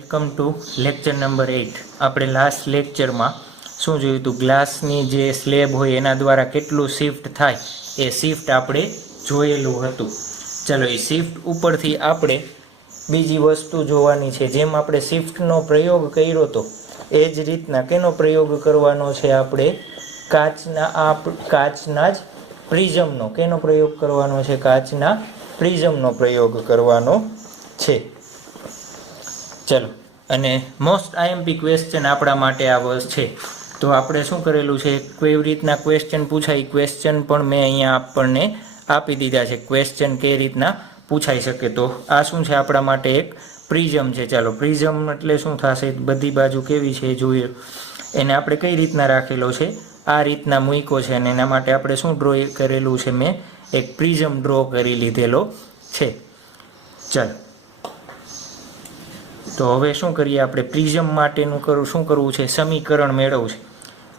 Welcome to lecture number 8। આપણે last લેક્ચરમાં શું જોયું હતું, ગ્લાસની જે સ્લેબ હોય એના દ્વારા કેટલું શિફ્ટ થાય એ શિફ્ટ આપણે જોયેલું હતું। ચલો, એ શિફ્ટ ઉપરથી આપણે બીજી વસ્તુ જોવાની છે। જેમ આપણે શિફ્ટનો પ્રયોગ કર્યો હતો એ જ રીતના કેનો પ્રયોગ કરવાનો છે, આપણે કાચના જ પ્રિઝમનો કેનો પ્રયોગ કરવાનો છે, કાચના પ્રિઝમનો પ્રયોગ કરવાનો છે। ચલો, અને મોસ્ટ આઈએમપી ક્વેશ્ચન આપણા માટે આ છે। તો આપણે શું કરેલું છે, કેવી રીતના ક્વેશ્ચન પૂછાય ક્વેશ્ચન પણ મેં અહીંયા આપણને આપી દીધા છે। ક્વેશ્ચન કઈ રીતના પૂછાઈ શકે, તો આ શું છે, આપણા માટે એક પ્રિઝમ છે। ચાલો, પ્રિઝમ એટલે શું થશે, બધી બાજુ કેવી છે જોઈએ। એને આપણે કઈ રીતના રાખેલો છે, આ રીતના મૂક્યો છે, અને એના માટે આપણે શું ડ્રો કરેલું છે, મેં એક પ્રિઝમ ડ્રો કરી લીધેલો છે। ચાલો, તો હવે શું કરીએ, આપણે પ્રિઝમ માટેનું શું કરવું છે, સમીકરણ મેળવવું છે।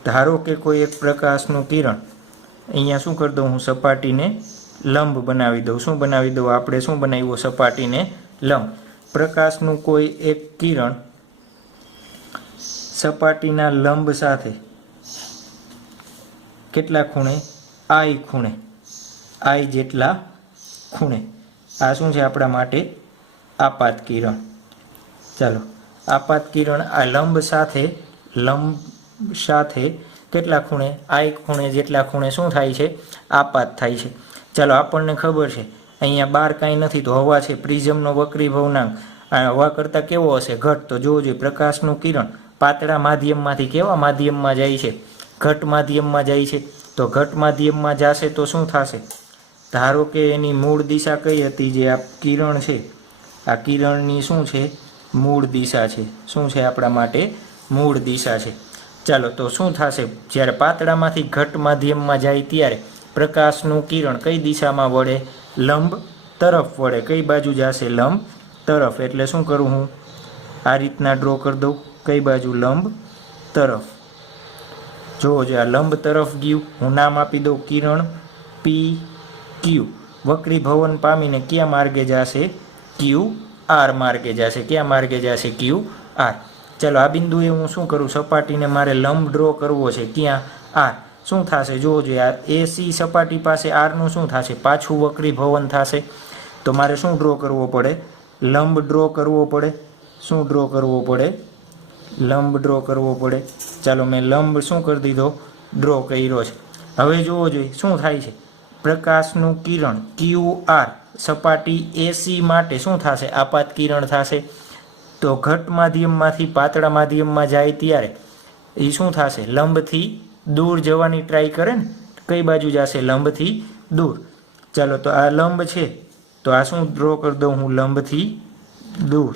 ધારો કે કોઈ એક પ્રકાશનું કિરણ, અહીંયા શું કરી દઉં, હું સપાટીને લંબ બનાવી દઉં। શું બનાવી દઉં, આપણે શું બનાવ્યું, સપાટીને લંબ। પ્રકાશનું કોઈ એક કિરણ સપાટીના લંબ સાથે કેટલા ખૂણે, I જેટલા ખૂણે, આ શું છે આપણા માટે, આપાત કિરણ। ચાલો, આપાત કિરણ આ લંબ સાથે કેટલા ખૂણે, I ખૂણે જેટલા ખૂણે શું થાય છે, આપાત થાય છે। ચાલો, આપણને ખબર છે અહીંયા બહાર કાંઈ નથી તો હવા છે, પ્રિઝમનો વક્રીભવનાંક હવા કરતાં કેવો હશે, ઘટ। તો જોવો જોઈએ, પ્રકાશનું કિરણ પાતળા માધ્યમમાંથી કેવા માધ્યમમાં જાય છે, ઘટ માધ્યમમાં જાય છે। તો ઘટ માધ્યમમાં જશે તો શું થશે, ધારો કે એની મૂળ દિશા કઈ હતી, જે આ કિરણ છે, આ કિરણની શું છે, મૂળ દિશા છે। શું છે આપણા માટે, મૂળ દિશા છે। ચાલો, તો શું થશે, જ્યારે પાતળામાંથી ઘટ માધ્યમમાં જાય ત્યારે પ્રકાશનું કિરણ કઈ દિશામાં વળે, લંબ તરફ વળે। કઈ બાજુ જશે, લંબ તરફ। એટલે શું કરું, હું આ રીતના ડ્રો કરી દઉં, કઈ બાજુ, લંબ તરફ। જોવો જો આ લંબ તરફ ગયું, હું નામ આપી દઉં કિરણ PQ, વક્રીભવન પામીને કયા માર્ગે જશે, QR માર્ગે જશે। કયા માર્ગે જશે, QR। ચાલો, આ બિંદુએ હું શું કરું, સપાટીને મારે લંબ ડ્રો કરવો છે, ક્યાં, R। શું થશે, જોવો જોઈએ, આ AC સપાટી પાસે R નું શું થશે, પાછું વક્રીભવન થશે। તો મારે શું ડ્રો કરવો પડે, લંબ ડ્રો કરવો પડે। શું ડ્રો કરવો પડે, લંબ ડ્રો કરવો પડે। ચાલો, મેં લંબ શું કરી દીધો, ડ્રો કર્યો છે। હવે જોવો જોઈએ શું થાય છે, પ્રકાશનું કિરણ QR સપાટી AC માટે શું થશે, આપાત કિરણ થશે। તો ઘટ માધ્યમમાંથી પાતળા માધ્યમમાં જાય ત્યારે એ શું થશે, લંબથી દૂર જવાની ટ્રાય કરે ને, કઈ બાજુ જશે, લંબથી દૂર। ચાલો, તો આ લંબ છે, તો આ શું ડ્રો કરી દઉં, હું લંબથી દૂર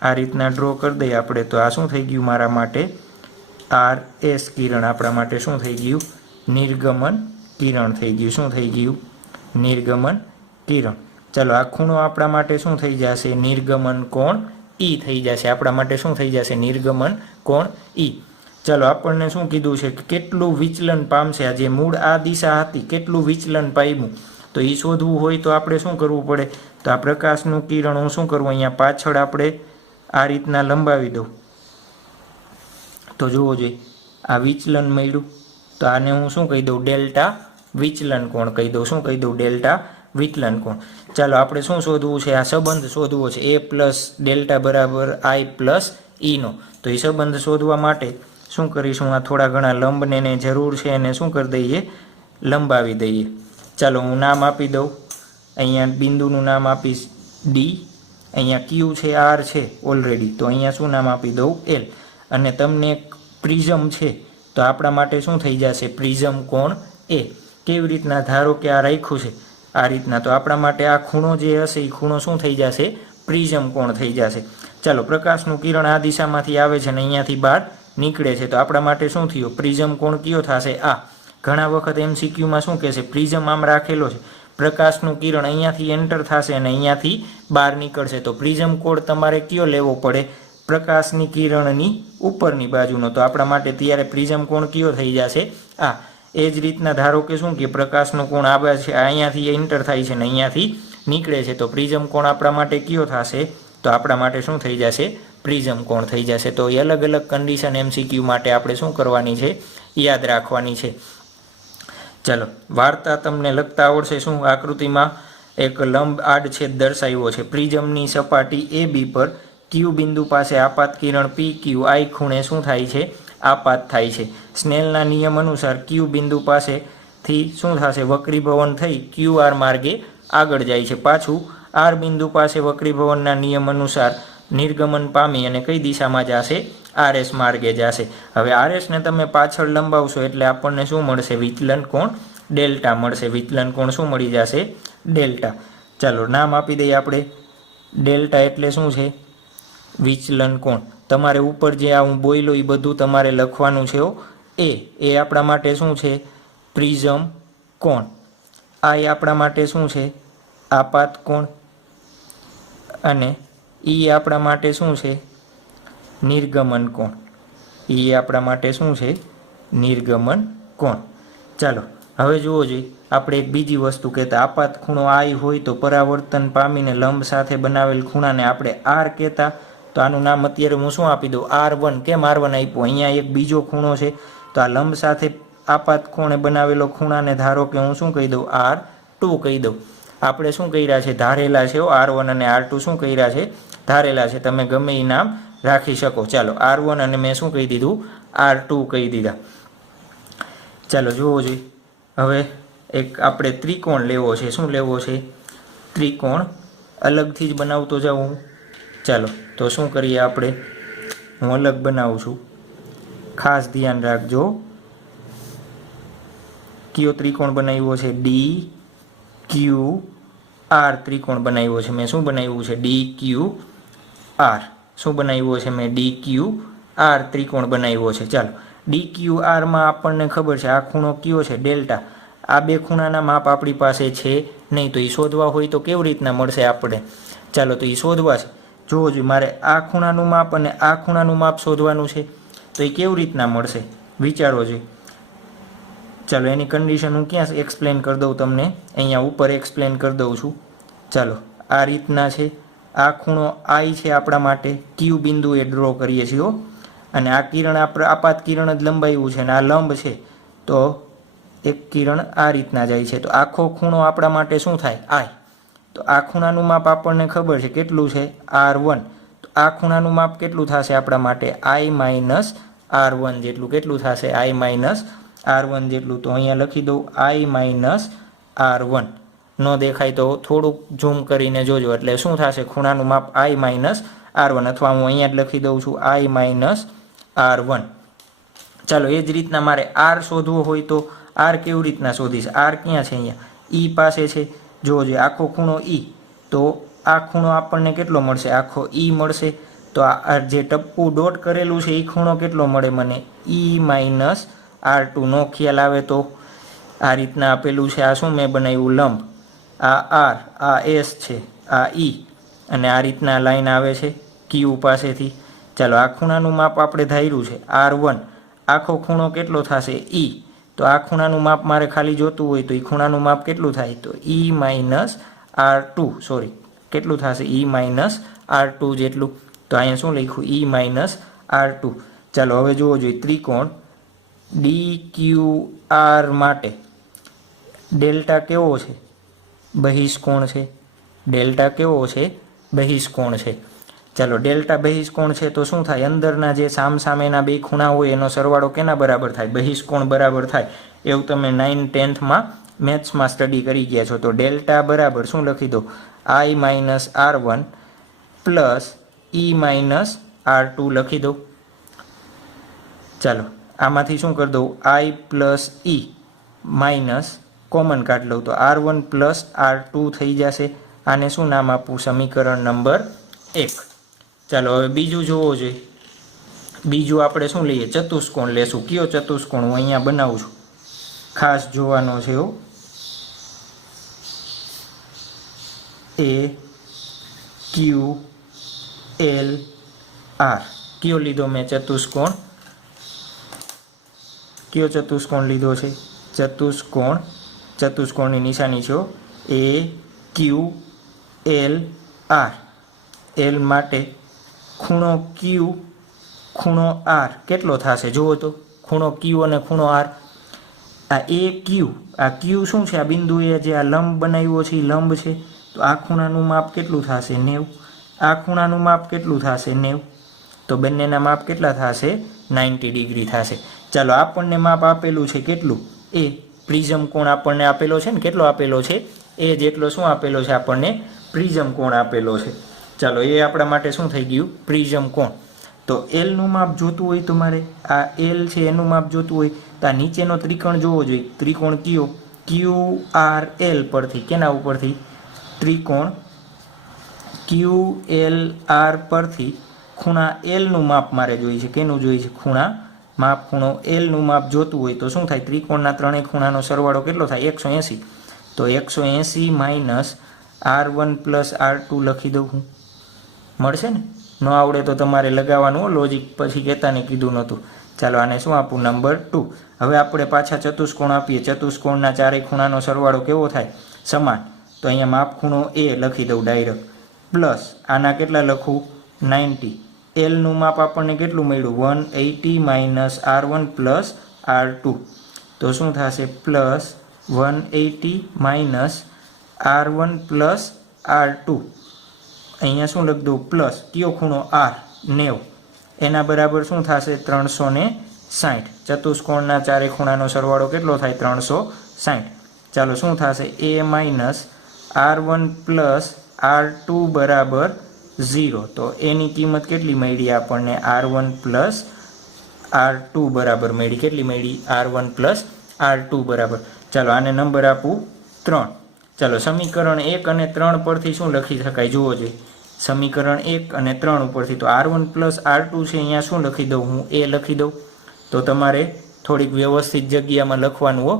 આ રીતના ડ્રો કરી દઈએ આપણે। તો આ શું થઈ ગયું મારા માટે, RS કિરણ આપણા માટે શું થઈ ગયું, નિર્ગમન કિરણ થઈ ગયું। શું થઈ ગયું, નિર્ગમન કિરણ। ચાલો, આ ખૂણો આપણા માટે શું થઈ જશે, નિર્ગમન કોણ E થઈ જશે। આપણા માટે શું થઈ જશે, નિર્ગમન કોણ E। ચાલો, આપણને શું કીધું છે, કેટલું વિચલન પામશે, આ જે મૂળ આ દિશા હતી કેટલું વિચલન પામ્યું, તો એ શોધવું હોય તો આપણે શું કરવું પડે, તો આ પ્રકાશનું કિરણ હું શું કરું, અહીંયા પાછળ આપણે આ રીતના લંબાવી દઉં। તો જુઓ જોઈએ, આ વિચલન મળ્યું, તો આને હું શું કહી દઉં, ડેલ્ટા વિચલન કોણ કહી દઉં। શું કહી દઉં, ડેલ્ટા વિચલન કોણ। ચાલો, આપણે શું શોધવું છે, આ સંબંધ શોધવો છે, A પ્લસ ડેલ્ટા બરાબર I પ્લસ E નો। તો એ સંબંધ શોધવા માટે શું કરીશું, આ થોડા ઘણા લંબને જરૂર છે, એને શું કરી દઈએ, લંબાવી દઈએ। ચાલો, હું નામ આપી દઉં, અહીંયા બિંદુનું નામ આપીશ D, અહીંયા Q છે, R છે ઓલરેડી, તો અહીંયા શું નામ આપી દઉં, L। અને તમને એક પ્રિઝમ છે, તો આપણા માટે શું થઈ જશે, પ્રિઝમ કોણ A। કેવી રીતના, ધારો કે આ રાખ્યું છે આ રીતના, તો આપણા માટે આ ખૂણો જે હશે એ ખૂણો શું થઈ જશે, પ્રિઝમ કોણ થઈ જશે। ચાલો, પ્રકાશનું કિરણ આ દિશામાંથી આવે છે અને અહીંયાથી બહાર નીકળે છે, તો આપણા માટે શું થયું, પ્રિઝમ કોણ કયો થશે, આ। ઘણા વખત MCQમાં શું કહેશે, પ્રિઝમ આમ રાખેલો છે, પ્રકાશનું કિરણ અહીંયાથી એન્ટર થશે અને અહીંયાથી બહાર નીકળશે, તો પ્રિઝમ કોણ તમારે કયો લેવો પડે, પ્રકાશની કિરણની ઉપરની બાજુનો। તો આપણા માટે ત્યારે પ્રિઝમ કોણ કયો થઈ જશે, આ। એ જ રીતના ધારો કે શું કે પ્રકાશનો કોણ આવે છે, અહીંયાથી એન્ટર થાય છે ને અહીંયાથી નીકળે છે, તો પ્રિઝમ કોણ આપણા માટે કયો થશે, તો આપણા માટે શું થઈ જશે, પ્રિઝમ કોણ થઈ જશે. તો એ અલગ અલગ કન્ડિશન MCQ માટે આપણે શું કરવાની છે, યાદ રાખવાની છે. ચાલો, વાર્તા તમને લખતા આવડશે. શું આકૃતિમાં એક લંબ આડછેદ દર્શાવ્યો છે. પ્રિઝમની સપાટી AB પર Q બિંદુ પાસે આપાત કિરણ PQ I ખૂણે શું થાય છે, આપાત થાય છે. સ્નેલના નિયમ અનુસાર Q બિંદુ પાસેથી શું થશે, વક્રીભવન થઈ QR માર્ગે આગળ જાય છે. પાછું R બિંદુ પાસે વક્રીભવનના નિયમ અનુસાર નિર્ગમન પામી અને કઈ દિશામાં જશે, RS માર્ગે જશે. હવે RS ને તમે પાછળ લંબાવશો એટલે આપણને શું મળશે, વિચલન કોણ ડેલ્ટા મળશે. વિચલન કોણ શું મળી જશે, ડેલ્ટા. ચાલો નામ આપી દઈએ આપણે. ડેલ્ટા એટલે શું છે, વિચલન કોણ. તમારે ઉપર જે આ હું બોલ્યો એ બધું તમારે લખવાનું છે. એ આપણા માટે શું છે, પ્રિઝમ કોણ. I આપણા માટે શું છે, આપાત કોણ. અને E આપણા માટે શું છે, નિર્ગમન કોણ. E આપણા માટે શું છે, નિર્ગમન કોણ. ચાલો હવે જુઓ જોઈએ આપણે એક બીજી વસ્તુ કહેતા, આપાત ખૂણો I હોય તો પરાવર્તન પામીને લંબ સાથે બનાવેલ ખૂણાને આપણે R કહેતા. તો આનું નામ અત્યારે હું શું આપી દઉં, R1. કેમ R1 આપ્યું, અહીંયા એક બીજો ખૂણો છે તો આ લંબ સાથે આપાત ખૂણે બનાવેલો ખૂણાને ધારો કે હું શું કહી દઉં, R2 કહી દઉં. આપણે શું કર્યા છે, ધારેલા છે. R1 અને R2 શું કર્યા છે, ધારેલા છે. તમે ગમે એ નામ રાખી શકો. ચાલો R1 અને મેં શું કહી દીધું, R2 કહી દીધા. ચાલો જુઓ જોઈએ હવે એક આપણે ત્રિકોણ લેવો છે. શું લેવો છે, ત્રિકોણ. અલગથી જ બનાવતો જાઉં. ચાલો તો શું કરીએ આપણે, હું અલગ બનાવું છું. ખાસ ધ્યાન રાખજો કયો ત્રિકોણ બનાવ્યો છે, DQR ત્રિકોણ બનાવ્યો છે મેં. શું બનાવ્યું છે, DQR. શું બનાવ્યો છે મેં, DQR ત્રિકોણ બનાવ્યો છે. ચાલો DQR માં આપણને ખબર છે આ ખૂણો કયો છે, ડેલ્ટા. આ બે ખૂણાના માપ આપણી પાસે છે નહીં, તો એ શોધવા હોય તો કેવી રીતના મળશે આપણે. ચાલો તો એ શોધવા છે. જોવો જોઈએ મારે આ ખૂણાનું માપ અને આ ખૂણાનું માપ શોધવાનું છે, તો એ કેવી રીતના મળશે, વિચારો જોઈએ. ચાલો એની કન્ડિશન હું ક્યાં એક્સપ્લેન કરી દઉં તમને, અહીંયા ઉપર એક્સપ્લેન કરી દઉં છું. ચાલો આ રીતના છે. આ ખૂણો I છે આપણા માટે, Q બિંદુએ ડ્રો કરીએ છીએ. અને આ કિરણ આપણે આપાત કિરણ જ લંબાવ્યું છે અને આ લંબ છે, તો એક કિરણ આ રીતના જાય છે. તો આખો ખૂણો આપણા માટે શું થાય, I. તો આ ખૂણાનું માપ આપણને ખબર છે કેટલું છે, R1. તો આ ખૂણાનું માપ કેટલું થશે આપણા માટે, I માઇનસ R1 જેટલું. કેટલું થશે, I માઇનસ R1 જેટલું. તો અહીંયા લખી દઉં I માઇનસ R1. ન દેખાય તો થોડુંક ઝૂમ કરીને જોજો, એટલે શું થશે, ખૂણાનું માપ I માઇનસ R1. અથવા હું અહીંયા જ લખી દઉં છું I માઇનસ R1. ચાલો એ જ રીતના મારે R શોધવો હોય તો R કેવી રીતના શોધીશ, R ક્યાં છે, અહીંયા E પાસે છે. જોવો જોઈએ આખો ખૂણો E, તો આ ખૂણો આપણને કેટલો મળશે, આખો E મળશે. તો આ જે ટપ્પુ ડોટ કરેલું છે એ ખૂણો કેટલો મળે મને, E માઇનસ R2. નો ખ્યાલ આવે તો આ રીતના આપેલું છે. આ શું મેં બનાવ્યું, લંબ. આ R, આ S છે, આ E, અને આ રીતના લાઈન આવે છે Q પાસેથી. ચાલો આ ખૂણાનું માપ આપણે ધાર્યું છે R1. આખો ખૂણો કેટલો થશે, E. તો આ ખૂણાનું માપ મારે ખાલી જોતું હોય તો એ ખૂણાનું માપ કેટલું થાય, તો E માઇનસ R2. સોરી, કેટલું થશે, E માઇનસ R2 જેટલું. તો અહીંયા શું લખ્યું, E માઇનસ R2. ચાલો હવે જોવો જોઈએ ત્રિકોણ DQR માટે ડેલ્ટા કેવો છે, બહિષ્કોણ છે. ડેલ્ટા કેવો છે, બહિષ્કોણ છે. ચાલો ડેલ્ટા બહિષ્કોણ છે તો શું થાય, અંદરના જે સામસામેના બે ખૂણા હોય એનો સરવાળો કેના બરાબર થાય, બહિષ્કોણ બરાબર થાય. એવું તમે 9th 10thમાં મેથ્સમાં સ્ટડી કરી ગયા છો. તો ડેલ્ટા બરાબર શું લખી દો, I minus R1 plus E minus R2 લખી દો. ચાલો આમાંથી શું કરી દઉં, I plus E minus common કાઢ લઉં તો R1 પ્લસ R2 થઈ જશે. આને શું નામ આપવું, સમીકરણ નંબર 1. ચાલો હવે બીજું જોવો જોઈએ. બીજું આપણે શું લઈએ, ચતુષ્કોણ લેશું. કયો ચતુષ્કોણ, હું અહીંયા બનાવું છું, ખાસ જોવાનો છે. A Q L R. કયો લીધો મેં, ચતુષ્કોણ. કયો ચતુષ્કોણ લીધો છે, ચતુષ્કોણ. ચતુષ્કોણની નિશાની છે A Q L R. L માટે ખૂણો ક્યુ ખૂણો આર કેટલો થશે જુઓ તો, ખૂણો ક્યુ અને ખૂણો આર, આ એ ક્યુ, આ ક્યુ શું છે, આ બિંદુએ જે આ લંબ બનાવ્યો છે એ લંબ છે, તો આ ખૂણાનું માપ કેટલું થશે 90, આ ખૂણાનું માપ કેટલું થશે 90, તો બંનેના માપ કેટલા થશે 90 ડિગ્રી થશે. ચાલો આપણને માપ આપેલું છે કેટલું, એ પ્રિઝમ કોણ આપણને આપેલો છે ને, કેટલો આપેલો છે એ જેટલો શું આપેલો છે આપણને પ્રિઝમ કોણ આપેલો છે. ચાલો એ આપણા માટે શું થઈ ગયું પ્રિઝમ કોણ. તો એલનું માપ જોતું હોય તમારે, આ એલ છે એનું માપ જોતું હોય તો આ નીચેનો ત્રિકોણ જોવો જોઈએ, ત્રિકોણ કયો ક્યુ આર એલ પરથી, કેના ઉપરથી ત્રિકોણ ક્યુ એલ આર પરથી ખૂણા એલનું માપ મારે જોઈએ છે, કેનું જોઈએ છે ખૂણા માપ, ખૂણો એલનું માપ જોતું હોય તો શું થાય, ત્રિકોણના ત્રણેય ખૂણાનો સરવાળો કેટલો થાય 180, તો 180 માઇનસ R1 પ્લસ R2 લખી દઉં હું, મળશે ને, ન આવડે તો તમારે લગાવવાનું લોજિક, પછી કહેતાને કીધું નહોતું. ચાલો આને શું આપું નંબર 2. હવે આપણે પાછા ચતુષ્કોણ આપીએ, ચતુષ્કોણના ચારેય ખૂણાનો સરવાળો કેવો થાય સમાન, તો અહીંયા માપ ખૂણો એ લખી દઉં ડાયરેક્ટ, પ્લસ આના કેટલા લખું 90, એલનું માપ આપણને કેટલું મળ્યું 180 માઇનસ R1 પ્લસ R2, તો શું થશે plus 180 minus R1 plus R2, અહીંયા શું લખી દઉં પ્લસ કયો ખૂણો આર 90, એના બરાબર શું થશે 360, ચતુષ્કોણના ચારે ખૂણાનો સરવાળો કેટલો થાય 360. ચાલો શું થશે એ માઇનસ R1 પ્લસ R2 બરાબર 0, તો એની કિંમત કેટલી મળી આપણને R1 પ્લસ R2 બરાબર મળી, કેટલી મળી R1 પ્લસ R2 બરાબર. ચાલો આને નંબર આપું 3. ચાલો સમીકરણ 1 અને 3 પરથી શું લખી શકાય જુઓ જોઈએ, સમીકરણ 1 અને 3 ઉપરથી તો R1 પ્લસ R2 છે, અહીંયા શું લખી દઉં હું એ લખી દઉં, તો તમારે થોડીક વ્યવસ્થિત જગ્યામાં લખવાનું હો,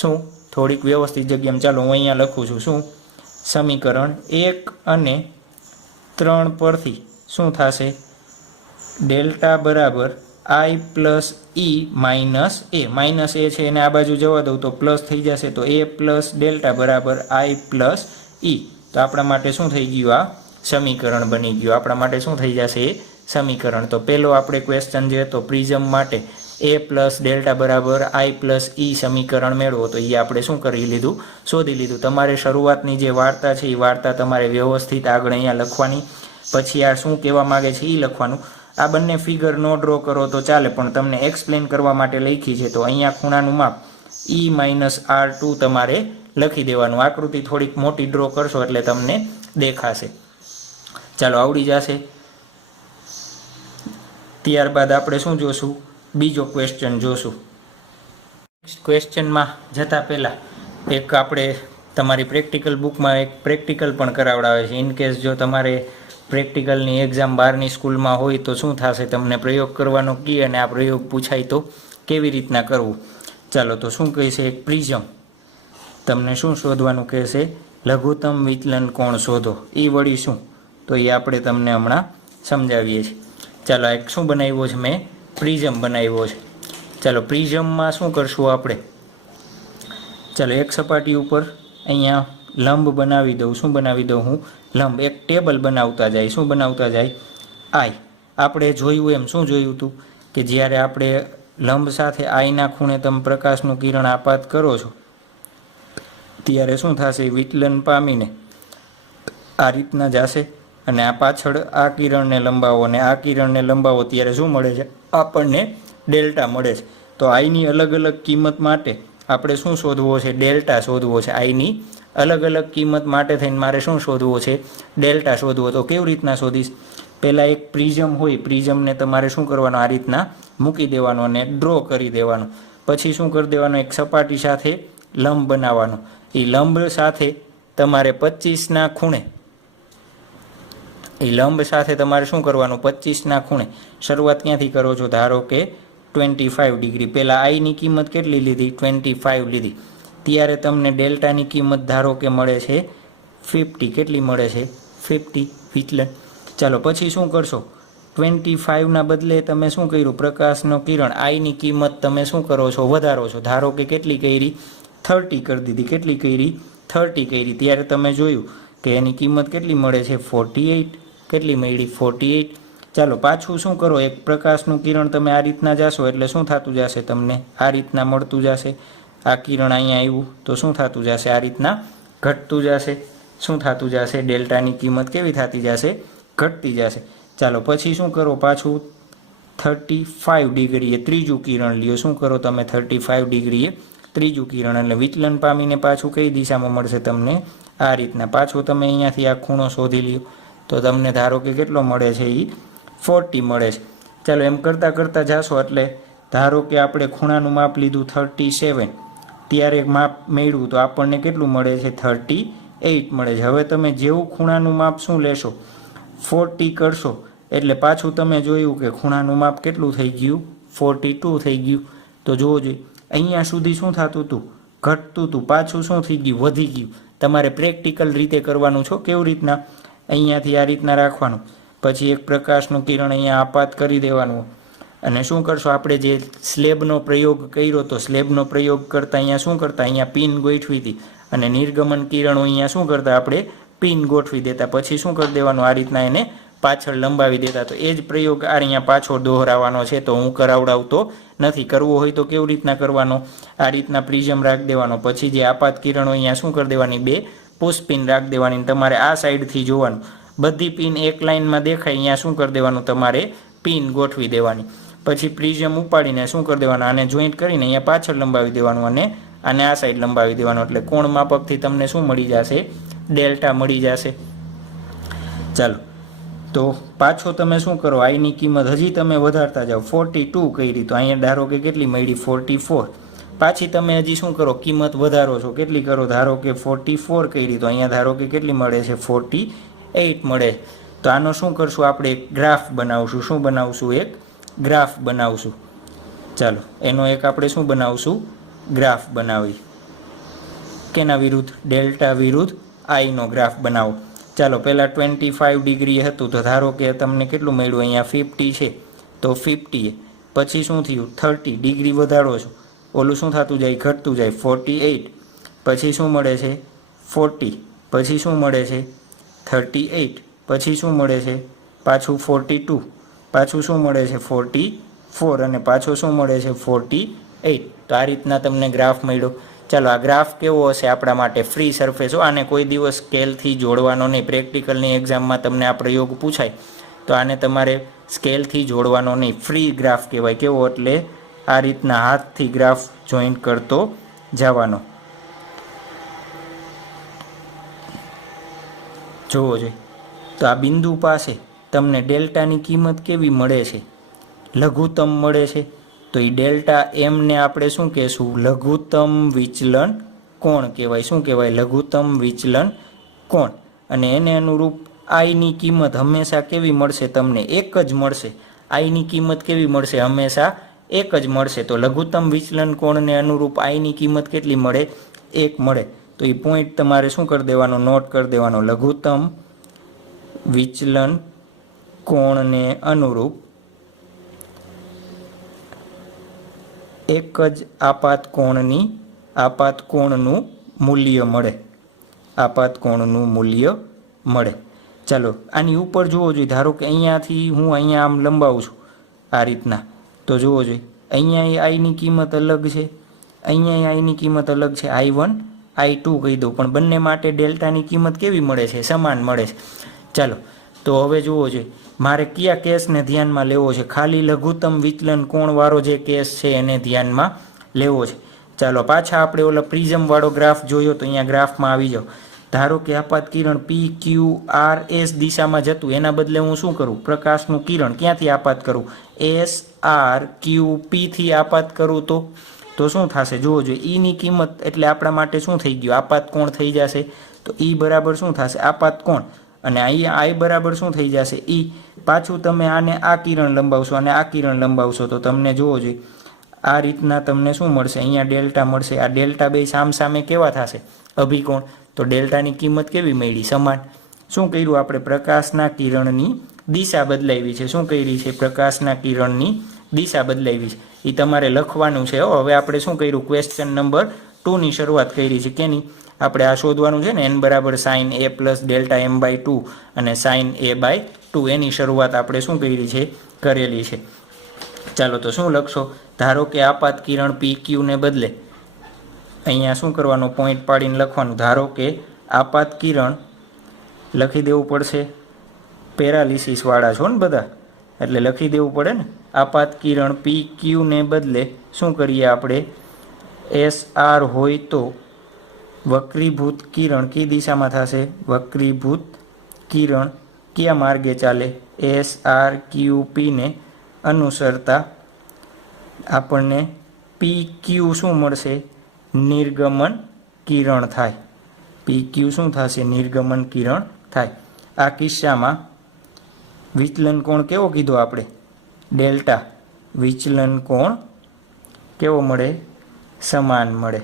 શું થોડીક વ્યવસ્થિત જગ્યામાં. ચાલો હું અહીંયા લખું છું, શું સમીકરણ 1 અને 3 પરથી શું થશે ડેલ્ટા બરાબર I પ્લસ ઈ માઇનસ એ છે એને આ બાજુ જવા દઉં તો પ્લસ થઈ જશે, તો એ પ્લસ ડેલ્ટા બરાબર I પ્લસ ઈ, તો આપણા માટે શું થઈ ગયું આ સમીકરણ બની ગયું, આપણા માટે શું થઈ જશે એ સમીકરણ. તો પહેલો આપણે ક્વેશ્ચન જે હતો પ્રિઝમ માટે એ પ્લસ ડેલ્ટા બરાબર I પ્લસ ઈ સમીકરણ મેળવો, તો એ આપણે શું કરી લીધું શોધી લીધું. તમારે શરૂઆતની જે વાર્તા છે એ વાર્તા તમારે વ્યવસ્થિત આગળ અહીંયા લખવાની, પછી આ શું કહેવા માગે છે એ લખવાનું. આ બંને ફિગર નો ડ્રો કરો તો ચાલે, પણ તમને એક્સપ્લેન કરવા માટે લખી છે, તો અહીંયા ખૂણાનું માપ E માઇનસ R2 તમારે લખી દેવાનું. આકૃતિ થોડીક મોટી ડ્રો કરશો એટલે તમને દેખાશે. ચાલો આવડી જશે. ત્યારબાદ આપણે શું જોશું, બીજો ક્વેશ્ચન જોશું. ક્વેશ્ચનમાં જતા પહેલાં એક આપણે તમારી પ્રેક્ટિકલ બુકમાં એક પ્રેક્ટિકલ પણ કરાવડાવે છે. ઇનકેસ જો તમારે પ્રેક્ટિકલની એક્ઝામ બહારની સ્કૂલમાં હોય તો શું થશે, તમને પ્રયોગ કરવાનો કહે અને આ પ્રયોગ પૂછાય તો કેવી રીતના કરવું. ચાલો તો શું કહેશે, એક પ્રિઝમ, તમને શું શોધવાનું કહેશે, લઘુત્તમ વિચલન કોણ શોધો. એ વળી શું, તો એ આપણે તમને હમણાં સમજાવીએ છીએ. ચાલો એક શું બનાવ્યો છે, મેં પ્રિઝમ બનાવ્યો છે. ચાલો પ્રિઝમમાં શું કરશું આપણે, ચાલો એક સપાટી ઉપર અહીંયા લંબ બનાવી દઉં. શું બનાવી દઉં હું લંબ, એક ટેબલ બનાવતા જાય. શું બનાવતા જાય આઈ. આપણે જોયું એમ શું જોયું હતું કે જ્યારે આપણે લંબ સાથે આઈના ખૂણે તમે પ્રકાશનું કિરણ આપાત કરો છો ત્યારે શું થશે, વિચલન પામીને આ રીતના જશે અને આ પાછળ આ કિરણને લંબાવો અને આ કિરણને લંબાવો ત્યારે શું મળે છે, આપણને ડેલ્ટા મળે છે. તો આઈની અલગ અલગ કિંમત માટે આપણે શું શોધવો છે, ડેલ્ટા શોધવો છે. આઈની અલગ અલગ કિંમત માટે થઈને મારે શું શોધવો છે, ડેલ્ટા શોધવો. તો કેવી રીતના શોધીશ, પહેલાં એક પ્રિઝમ હોય, પ્રિઝમને તમારે શું કરવાનું, આ રીતના મૂકી દેવાનો અને ડ્રો કરી દેવાનો. પછી શું કરી દેવાનું, એક સપાટી સાથે લંબ બનાવવાનો. એ લંબ સાથે તમારે 25ના ખૂણે, એ લંબ સાથે તમારે શું કરવાનું, 25ના ખૂણે શરૂઆત ક્યાંથી કરો છો, ધારો કે 25 ડિગ્રી. પહેલાં આઈની કિંમત કેટલી લીધી, 25 લીધી, ત્યારે તમને ડેલ્ટાની કિંમત ધારો કે મળે છે 50. કેટલી મળે છે 50 વિચલન. ચાલો પછી શું કરશો, 25ના બદલે તમે શું કર્યું, પ્રકાશનો કિરણ આઈની કિંમત તમે શું કરો છો, વધારો છો. ધારો કે કેટલી કરી, 30 કરી દીધી. કેટલી કરી, 30 કરી. ત્યારે તમે જોયું કે એની કિંમત કેટલી મળે છે, 48. કેટલી મળી, 48. ચાલો પાછું શું કરો, એક પ્રકાશનું કિરણ તમે આ રીતના જાશો એટલે શું થતું જશે, તમને આ રીતના મળતું જશે. આ કિરણ અહીંયા આવ્યું તો શું થતું જશે, આ રીતના ઘટતું જશે. શું થતું જશે, ડેલ્ટાની કિંમત કેવી થતી જશે, ઘટતી જશે. ચાલો પછી શું કરો, પાછું 35 ડિગ્રીએ ત્રીજું કિરણ લ્યો. શું કરો તમે, 35 ડિગ્રીએ ત્રીજું કિરણ, એટલે વિચલન પામીને પાછું કઈ દિશામાં મળશે તમને, આ રીતના. પાછું તમે અહીંયાથી આ ખૂણો શોધી લ્યો તો તમને ધારો કે કેટલો મળે છે, એ 40 મળે છે. ચાલો એમ કરતાં કરતાં જાશો એટલે ધારો કે આપણે ખૂણાનું માપ લીધું 37, ત્યારે માપ મેળવ્યું તો આપણને કેટલું મળે છે, 38 મળે છે. હવે તમે જેવું ખૂણાનું માપ શું લેશો, 40 કરશો એટલે પાછું તમે જોયું કે ખૂણાનું માપ કેટલું થઈ ગયું, 42 થઈ ગયું. તો જોવો જોઈએ અહીંયા સુધી શું થતું હતું, ઘટતું હતું, પાછું શું થઈ ગયું, વધી ગયું. તમારે પ્રેક્ટિકલ રીતે કરવાનું છો. કેવી રીતના, અહીંયાથી આ રીતના રાખવાનું, પછી એક પ્રકાશનું કિરણ અહીંયા આપાત કરી દેવાનું, અને શું કરશો, આપણે જે સ્લેબનો પ્રયોગ કર્યો તો સ્લેબનો પ્રયોગ કરતાં અહીંયા શું કરતા, અહીંયા પિન ગોઠવી હતી, અને નિર્ગમન કિરણો અહીંયા શું કરતા, આપણે પિન ગોઠવી દેતા, પછી શું કરી દેવાનું, આ રીતના એને પાછળ લંબાવી દેતા. તો એ જ પ્રયોગ આ અહીંયા પાછો દોહરાવવાનો છે. તો હું કરાવડાવતો નથી. કરવો હોય તો કેવી રીતના કરવાનો, આ રીતના પ્રિઝમ રાખી દેવાનો, પછી જે આપાત કિરણો અહીંયા શું કરી દેવાની, 2 પુશ પિન રાખી દેવાની. તમારે આ સાઈડથી જોવાનું, બધી પિન એક લાઇનમાં દેખાય, અહીંયા શું કરી દેવાનું, તમારે પિન ગોઠવી દેવાની. પછી પ્રિઝમ ઉપાડીને શું કરી દેવાનું, આને જોઈન્ટ કરીને અહીંયા પાછળ લંબાવી દેવાનું, અને આને આ સાઈડ લંબાવી દેવાનું. એટલે કોણ માપકથી તમને શું મળી જશે, ડેલ્ટા મળી જશે. ચાલો તો પાછો તમે શું કરો, આઈની કિંમત હજી તમે વધારતા જાઓ, 42 કરી તો અહીંયા ધારો કે કેટલી મળી, 44. પાછી તમે હજી શું કરો, કિંમત વધારો છો, કેટલી કરો, ધારો કે 44 કરી તો અહીંયા ધારો કે કેટલી મળે છે, 48 મળે. તો આનો શું કરશું, આપણે એક ગ્રાફ બનાવશું. શું બનાવશું, એક ગ્રાફ બનાવશું. ચાલો એનો એક આપણે શું બનાવશું, ગ્રાફ બનાવી. કેના વિરુદ્ધ, ડેલ્ટા વિરુદ્ધ આઈનો ગ્રાફ બનાવો. ચાલો પહેલાં 25 ડિગ્રી હતું તો ધારો કે તમને કેટલું મળ્યું, અહીંયા 50 છે તો 50. પછી શું થયું, 30 ડિગ્રી વધારો છો, ઓલું શું થતું જાય, ઘટતું જાય, 48. પછી શું મળે છે, 40. પછી શું મળે છે, 38. પછી શું મળે છે, પાછું 42. પાછું શું મળે છે, 44. અને પાછું શું મળે છે, 48. તો આ રીતના તમને ગ્રાફ મળ્યો. ચાલો આ ગ્રાફ કેવો હશે, આપણા માટે ફ્રી સરફેસ. આને કોઈ દિવસ સ્કેલથી જોડવાનો નહીં. પ્રેક્ટિકલની એક્ઝામમાં તમને આ પ્રયોગ પૂછાય તો આને તમારે સ્કેલથી જોડવાનો નહીં, ફ્રી ગ્રાફ કહેવાય. કેવો, એટલે આ રીતના હાથથી ગ્રાફ જોઈન્ટ કરતો જવાનો. જોવો જોઈએ તો આ બિંદુ પાસે તમને ડેલ્ટાની કિંમત કેવી મળે છે, લઘુત્તમ મળે છે. તો એ ડેલ્ટા એમને આપણે શું કહેશું, લઘુત્તમ વિચલન કોણ કહેવાય. શું કહેવાય, લઘુત્તમ વિચલન કોણ. અને એને અનુરૂપ આઈની કિંમત હંમેશા કેવી મળશે, તમને એક જ મળશે. આઈની કિંમત કેવી મળશે, હંમેશા એક જ મળશે. તો લઘુત્તમ વિચલન કોણને અનુરૂપ આઈની કિંમત કેટલી મળે, 1 મળે. તો એ પોઈન્ટ તમારે શું કરી દેવાનો, નોટ કરી દેવાનો. લઘુત્તમ વિચલન કોણને અનુરૂપ એક જ આપાત કોણનું મૂલ્ય મળે. આપાત કોણનું મૂલ્ય મળે. ચાલો આની ઉપર જોવો જોઈએ. ધારો કે અહીંયાથી હું અહીંયા આમ લંબાવું છું આ રીતના, તો જોવો જોઈએ અહીંયા આઈની કિંમત અલગ છે, અહીંયા આઈની કિંમત અલગ છે. I1 I2 કહી દઉં, પણ બંને માટે ડેલ્ટાની કિંમત કેવી મળે છે, સમાન મળે છે. ચાલો તો હવે જોવો જોઈએ મારે કયા કેસને ધ્યાનમાં લેવો છે. ખાલી લઘુત્તમ વિચલન કોણવાળો જે કેસ છે એને ધ્યાનમાં લેવો છે. ચાલો પાછા આપણે ઓલા પ્રિઝમવાળો ગ્રાફ જોયો તો અહીંયા ગ્રાફમાં આવી જાઓ. ધારો કે આપાત કિરણ PQRS દિશામાં જતું, એના બદલે હું શું કરું, પ્રકાશનું કિરણ ક્યાંથી આપાત કરું, SRQP થી આપાત કરું તો શું થશે, જોવો જોઈએ. ઈની કિંમત એટલે આપણા માટે શું થઈ ગયું, આપાત કોણ થઈ જશે. તો ઈ બરાબર શું થશે, આપાત કોણ. અને અહીંયા આઈ બરાબર શું થઈ જશે, ઈ. પાછું તમે આને આ કિરણ લંબાવશો અને આ કિરણ લંબાવશો તો તમને જોવો જોઈએ આ રીતના તમને શું મળશે, અહીંયા ડેલ્ટા મળશે. આ ડેલ્ટા બે સામસામે કેવા થશે, અભિકોણ. તો ડેલ્ટાની કિંમત કેવી મળી, સમાન. શું કર્યું આપણે, પ્રકાશના કિરણની દિશા બદલાવી છે. શું કરી છે, પ્રકાશના કિરણની દિશા બદલાવી છે. એ તમારે લખવાનું છે. હવે આપણે શું કર્યું, ક્વેશ્ચન નંબર 2 ની શરૂઆત કરી છે. કેની, આપણે આ શોધવાનું છે ને, n બરાબર sine a plus delta m by 2 અને સાઇન a બાય 2, એની શરૂઆત આપણે શું કરી છે, કરેલી છે. ચાલો તો શું લખશો? ધારો કે આપાત કિરણ PQ ને બદલે અહીંયા શું કરવાનું, પોઈન્ટ પાડીને લખવાનું. ધારો કે આપાત કિરણ લખી દેવું પડશે, પેરાલિસિસવાળા છો ને બધા, એટલે લખી દેવું પડે ને. આપાત કિરણ PQ ને બદલે શું કરીએ આપણે, SR હોય તો વક્રીભૂત કિરણ કઈ દિશામાં થશે? વક્રીભૂત કિરણ કયા માર્ગે ચાલે? SRQP ને અનુસરતા આપણને PQ શું મળશે? નિર્ગમન કિરણ થાય. PQ શું થશે? નિર્ગમન કિરણ થાય. આ કિસ્સામાં વિચલન કોણ કેવો કીધો આપણે? ડેલ્ટા. વિચલન કોણ કેવો મળે? સમાન મળે.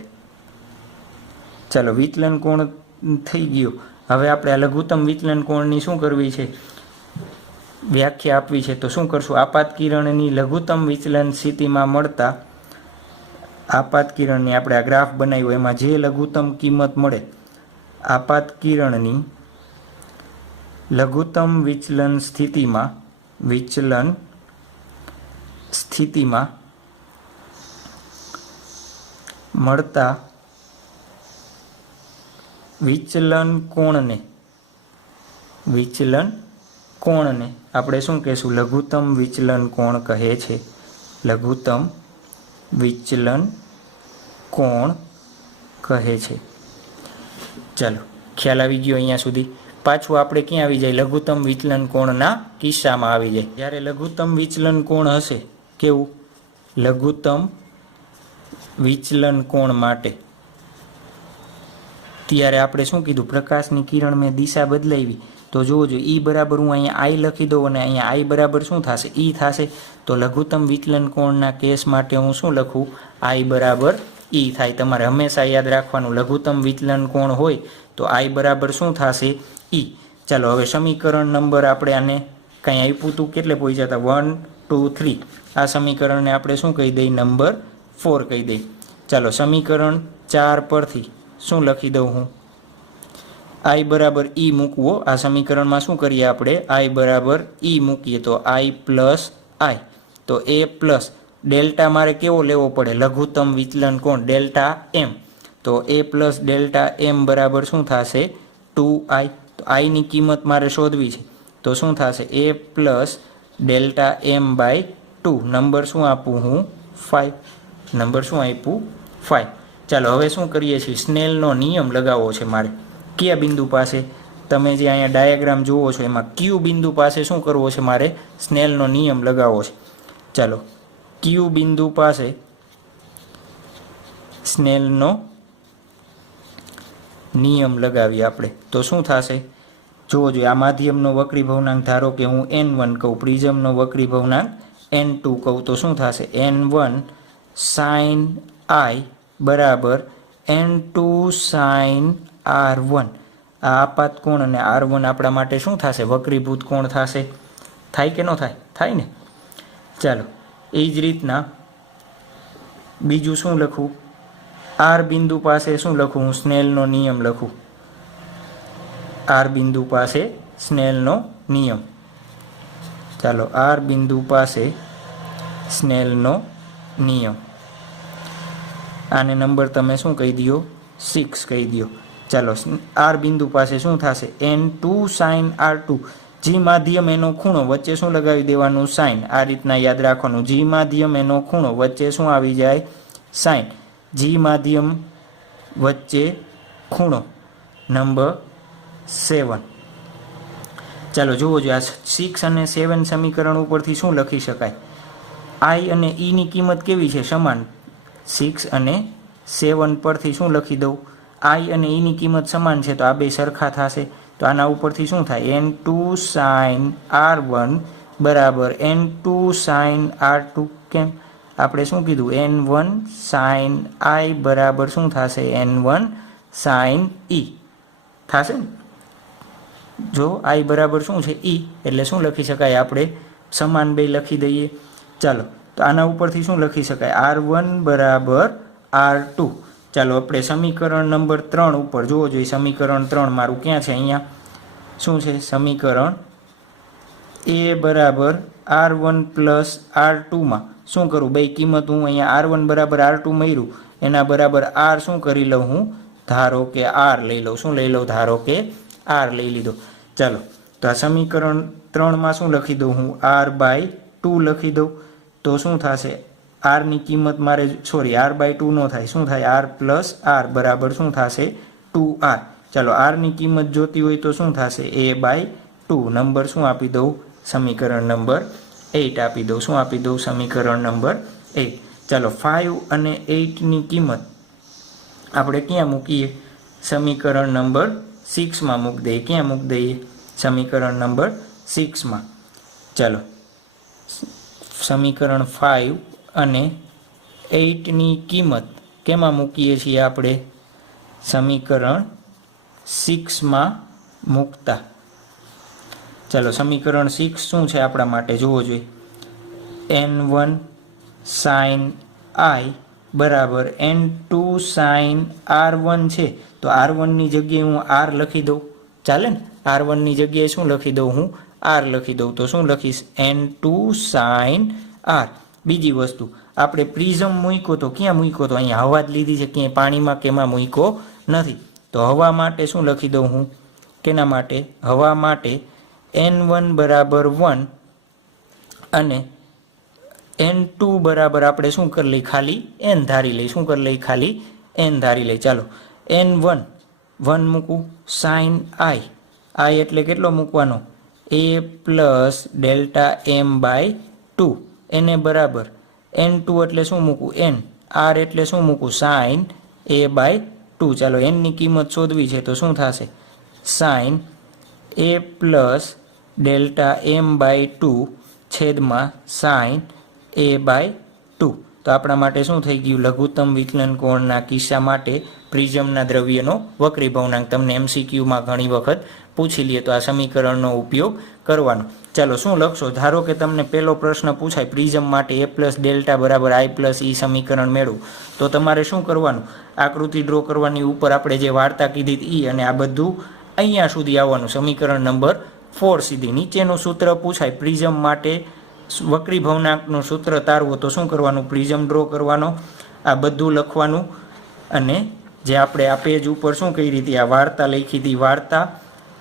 ચાલો વિચલન કોણ થઈ ગયું. હવે આપણે આ લઘુત્તમ વિચલન કોણની શું કરવી છે? વ્યાખ્યા આપવી છે. તો શું કરશું? આપાત કિરણની લઘુત્તમ વિચલન સ્થિતિમાં મળતા આપાત કિરણની આપણે આ ગ્રાફ બનાવ્યો, એમાં જે લઘુત્તમ કિંમત મળે, આપાત કિરણની લઘુત્તમ વિચલન સ્થિતિમાં મળતા વિચલન કોણને આપણે શું કહેશું? લઘુત્તમ વિચલન કોણ કહે છે. લઘુત્તમ વિચલન કોણ કહે છે. ચાલો ખ્યાલ આવી ગયો અહીંયા સુધી. પાછું આપણે ક્યાં આવી જાય? લઘુત્તમ વિચલન કોણના કિસ્સામાં આવી જાય. જ્યારે લઘુત્તમ વિચલન કોણ હશે, કેવું? લઘુત્તમ વિચલન કોણ માટે ત્યારે આપણે શું કીધું? પ્રકાશની કિરણ મેં દિશા બદલાવી તો જોજો, E બરાબર હું અહીંયા I લખી દઉં અને અહીંયા I બરાબર શું થશે? E થશે. તો લઘુત્તમ વિચલન કોણના કેસ માટે હું શું લખું? I બરાબર E થાય. તમારે હંમેશા યાદ રાખવાનું, લઘુત્તમ વિચલન કોણ હોય તો I બરાબર શું થશે? E. ચાલો હવે સમીકરણ નંબર આપણે આને કંઈ આપ્યું હતું, કેટલે પહોંચ્યા હતા? 1 2 3. આ સમીકરણને આપણે શું કહી દઈએ? નંબર 4 કહી દઈએ. ચાલો સમીકરણ 4 પરથી શું લખી દઉં હું? I બરાબર E મૂકવો. આ સમીકરણમાં શું કરીએ આપણે? I બરાબર E મૂકીએ તો I પ્લસ I, તો A પ્લસ ડેલ્ટા મારે કેવો લેવો પડે? લઘુત્તમ વિચલન કોણ ડેલ્ટા M. તો A પ્લસ ડેલ્ટા M બરાબર શું થશે? 2I. તો I ની કિંમત મારે શોધવી છે, તો શું થશે? A plus delta M by 2. Number શું આપું હું? 5. નંબર શું આપ્યું? 5. ચાલો હવે શું કરીએ છીએ? સ્નેલનો નિયમ લગાવવો છે મારે. કયા બિંદુ પાસે? તમે જે અહીંયા ડાયાગ્રામ જુઓ છો એમાં Q બિંદુ પાસે શું કરવો છે મારે? સ્નેલનો નિયમ લગાવવો છે. ચાલો Q બિંદુ પાસે સ્નેલનો નિયમ લગાવીએ આપણે. તો શું થશે? જોવો જોઈએ. આ માધ્યમનો વક્રી ભવનાંક ધારો કે હું N1 કહું, પ્રિઝમનો વક્રી ભવનાંક N2 કહું, તો શું થશે? N1 sin I બરાબર N2 sin R1. આ આપાત કોણ અને R1 આપણા માટે શું થશે? વક્રીભૂત કોણ થશે. થાય કે ન થાય? થાય ને. ચાલો એ જ રીતના બીજું શું લખું? R બિંદુ પાસે શું લખું હું? સ્નેલનો નિયમ લખું. R બિંદુ પાસે સ્નેલનો નિયમ. ચાલો R બિંદુ પાસે સ્નેલનો નિયમ. આને નંબર તમે શું કહી દો? 6 કહી દો. ચાલો R બિંદુ પાસે શું થશે? N2 sin R2. જી માધ્યમ એનો ખૂણો, વચ્ચે શું લગાવી દેવાનું? સાઇન. આ રીતના યાદ રાખવાનું. જી માધ્યમ એનો ખૂણો, વચ્ચે શું આવી જાય? સાઇન. જી માધ્યમ વચ્ચે ખૂણો. નંબર 7. ચાલો જુઓ જો આ 6 અને 7 સમીકરણ ઉપરથી શું લખી શકાય? I અને E ની કિંમત કેવી છે? સમાન. 6 અને 7 પરથી શું લખી દઉં? I અને E ની કિંમત સમાન છે તો આ બે સરખા થશે. તો આના ઉપરથી શું થાય? N2 sin R1 બરાબર N2 sin R2. કેમ? આપણે શું કીધું? N1 sin I બરાબર શું થશે? N1 sin E થશે ને. જો I બરાબર શું છે? E, એટલે શું લખી શકાય આપણે? સમાન બે લખી દઈએ. ચાલો તો આના ઉપરથી શું લખી શકાય? R1 બરાબર R2. ચાલો આપણે સમીકરણ નંબર 3 ઉપર જોવો જોઈએ. સમીકરણ 3 મારું ક્યાં છે? અહીંયા શું છે સમીકરણ? એ બરાબર R1 પ્લસ R2માં શું કરું? બે કિંમત હું અહીંયા R1 બરાબર R2 મળ્યું એના બરાબર R શું કરી લઉં હું? ધારો કે R લઈ લઉં. શું લઈ લઉં? ધારો કે R લઈ લીધો. ચાલો તો આ સમીકરણ 3માં શું લખી દઉં હું? R/2 લખી દઉં. તો શું થશે? R ની કિંમત મારે R/2 નો થાય. શું થાય? R પ્લસ R બરાબર શું થશે? 2R. ચાલો R ની કિંમત જોતી હોય તો શું થશે? A/2. નંબર શું આપી દઉં? સમીકરણ નંબર 8 આપી દઉં. શું આપી દઉં? સમીકરણ નંબર 8. ચાલો 5 અને 8 ની કિંમત આપણે ક્યાં મૂકીએ? સમીકરણ નંબર 6માં મૂકી દઈએ. ક્યાં મૂકી દઈએ? સમીકરણ નંબર 6માં. ચાલો સમીકરણ 5 અને 8 ની કિંમત કેમાં મૂકીએ છીએ આપણે? સમીકરણ 6માં મૂકતા. ચાલો સમીકરણ 6 શું છે આપણા માટે જોવો જોઈએ. n1 sin I બરાબર n2 sin R1 છે. તો R1 ની જગ્યાએ હું R લખી દઉં. ચાલે ને? R1 ની જગ્યાએ શું લખી દઉં હું? R લખી દઉં. તો શું લખીશ? n2 sin R. બીજી વસ્તુ આપણે પ્રિઝમ મૂક્યો તો ક્યાં મૂક્યો તો? અહીંયા હવા જ લીધી છે, ક્યાંય પાણીમાં કેમાં મૂક્યો નથી. તો હવા માટે શું લખી દઉં હું? કેના માટે? હવા માટે n1 બરાબર 1 અને n2 બરાબર આપણે શું કરી લઈએ? ખાલી n ધારી લઈએ. શું કરી લઈએ? ખાલી n ધારી લઈએ. ચાલો n1 1 મૂકું sin I એટલે કેટલો મૂકવાનો? A પ્લસ ડેલ્ટા m/2 એને બરાબર n2 એટલે શું મૂકું? n. R એટલે શું મૂકું? sin A/2. ચાલો n ની કિંમત શોધવી છે તો શું થશે? sin A plus delta m/2 છેદમાં sin A/2. તો આપણા માટે શું થઈ ગયું? લઘુત્તમ વિચલન કોણના કિસ્સા માટે પ્રિઝમના દ્રવ્યનો વક્રી ભવનાંક તમને MCQમાં ઘણી વખત પૂછી લે તો આ સમીકરણનો ઉપયોગ કરવાનો. ચાલો શું લખશો? ધારો કે તમને પહેલો પ્રશ્ન પૂછાય પ્રિઝમ માટે A પ્લસ ડેલ્ટા બરાબર I પ્લસ E સમીકરણ મેળવું તો તમારે શું કરવાનું? આકૃતિ ડ્રો કરવાની. ઉપર આપણે જે વાર્તા કીધી E અને આ બધું અહીંયા સુધી આવવાનું. સમીકરણ નંબર 4 સુધી. નીચેનું સૂત્ર પૂછાય પ્રિઝમ માટે વક્રી ભવનાંકનું સૂત્ર તારવો તો શું કરવાનું? પ્રિઝમ ડ્રો કરવાનો. આ બધું લખવાનું અને જે આપણે આ પેજ ઉપર શું કરી હતી? આ વાર્તા લખી હતી. વાર્તા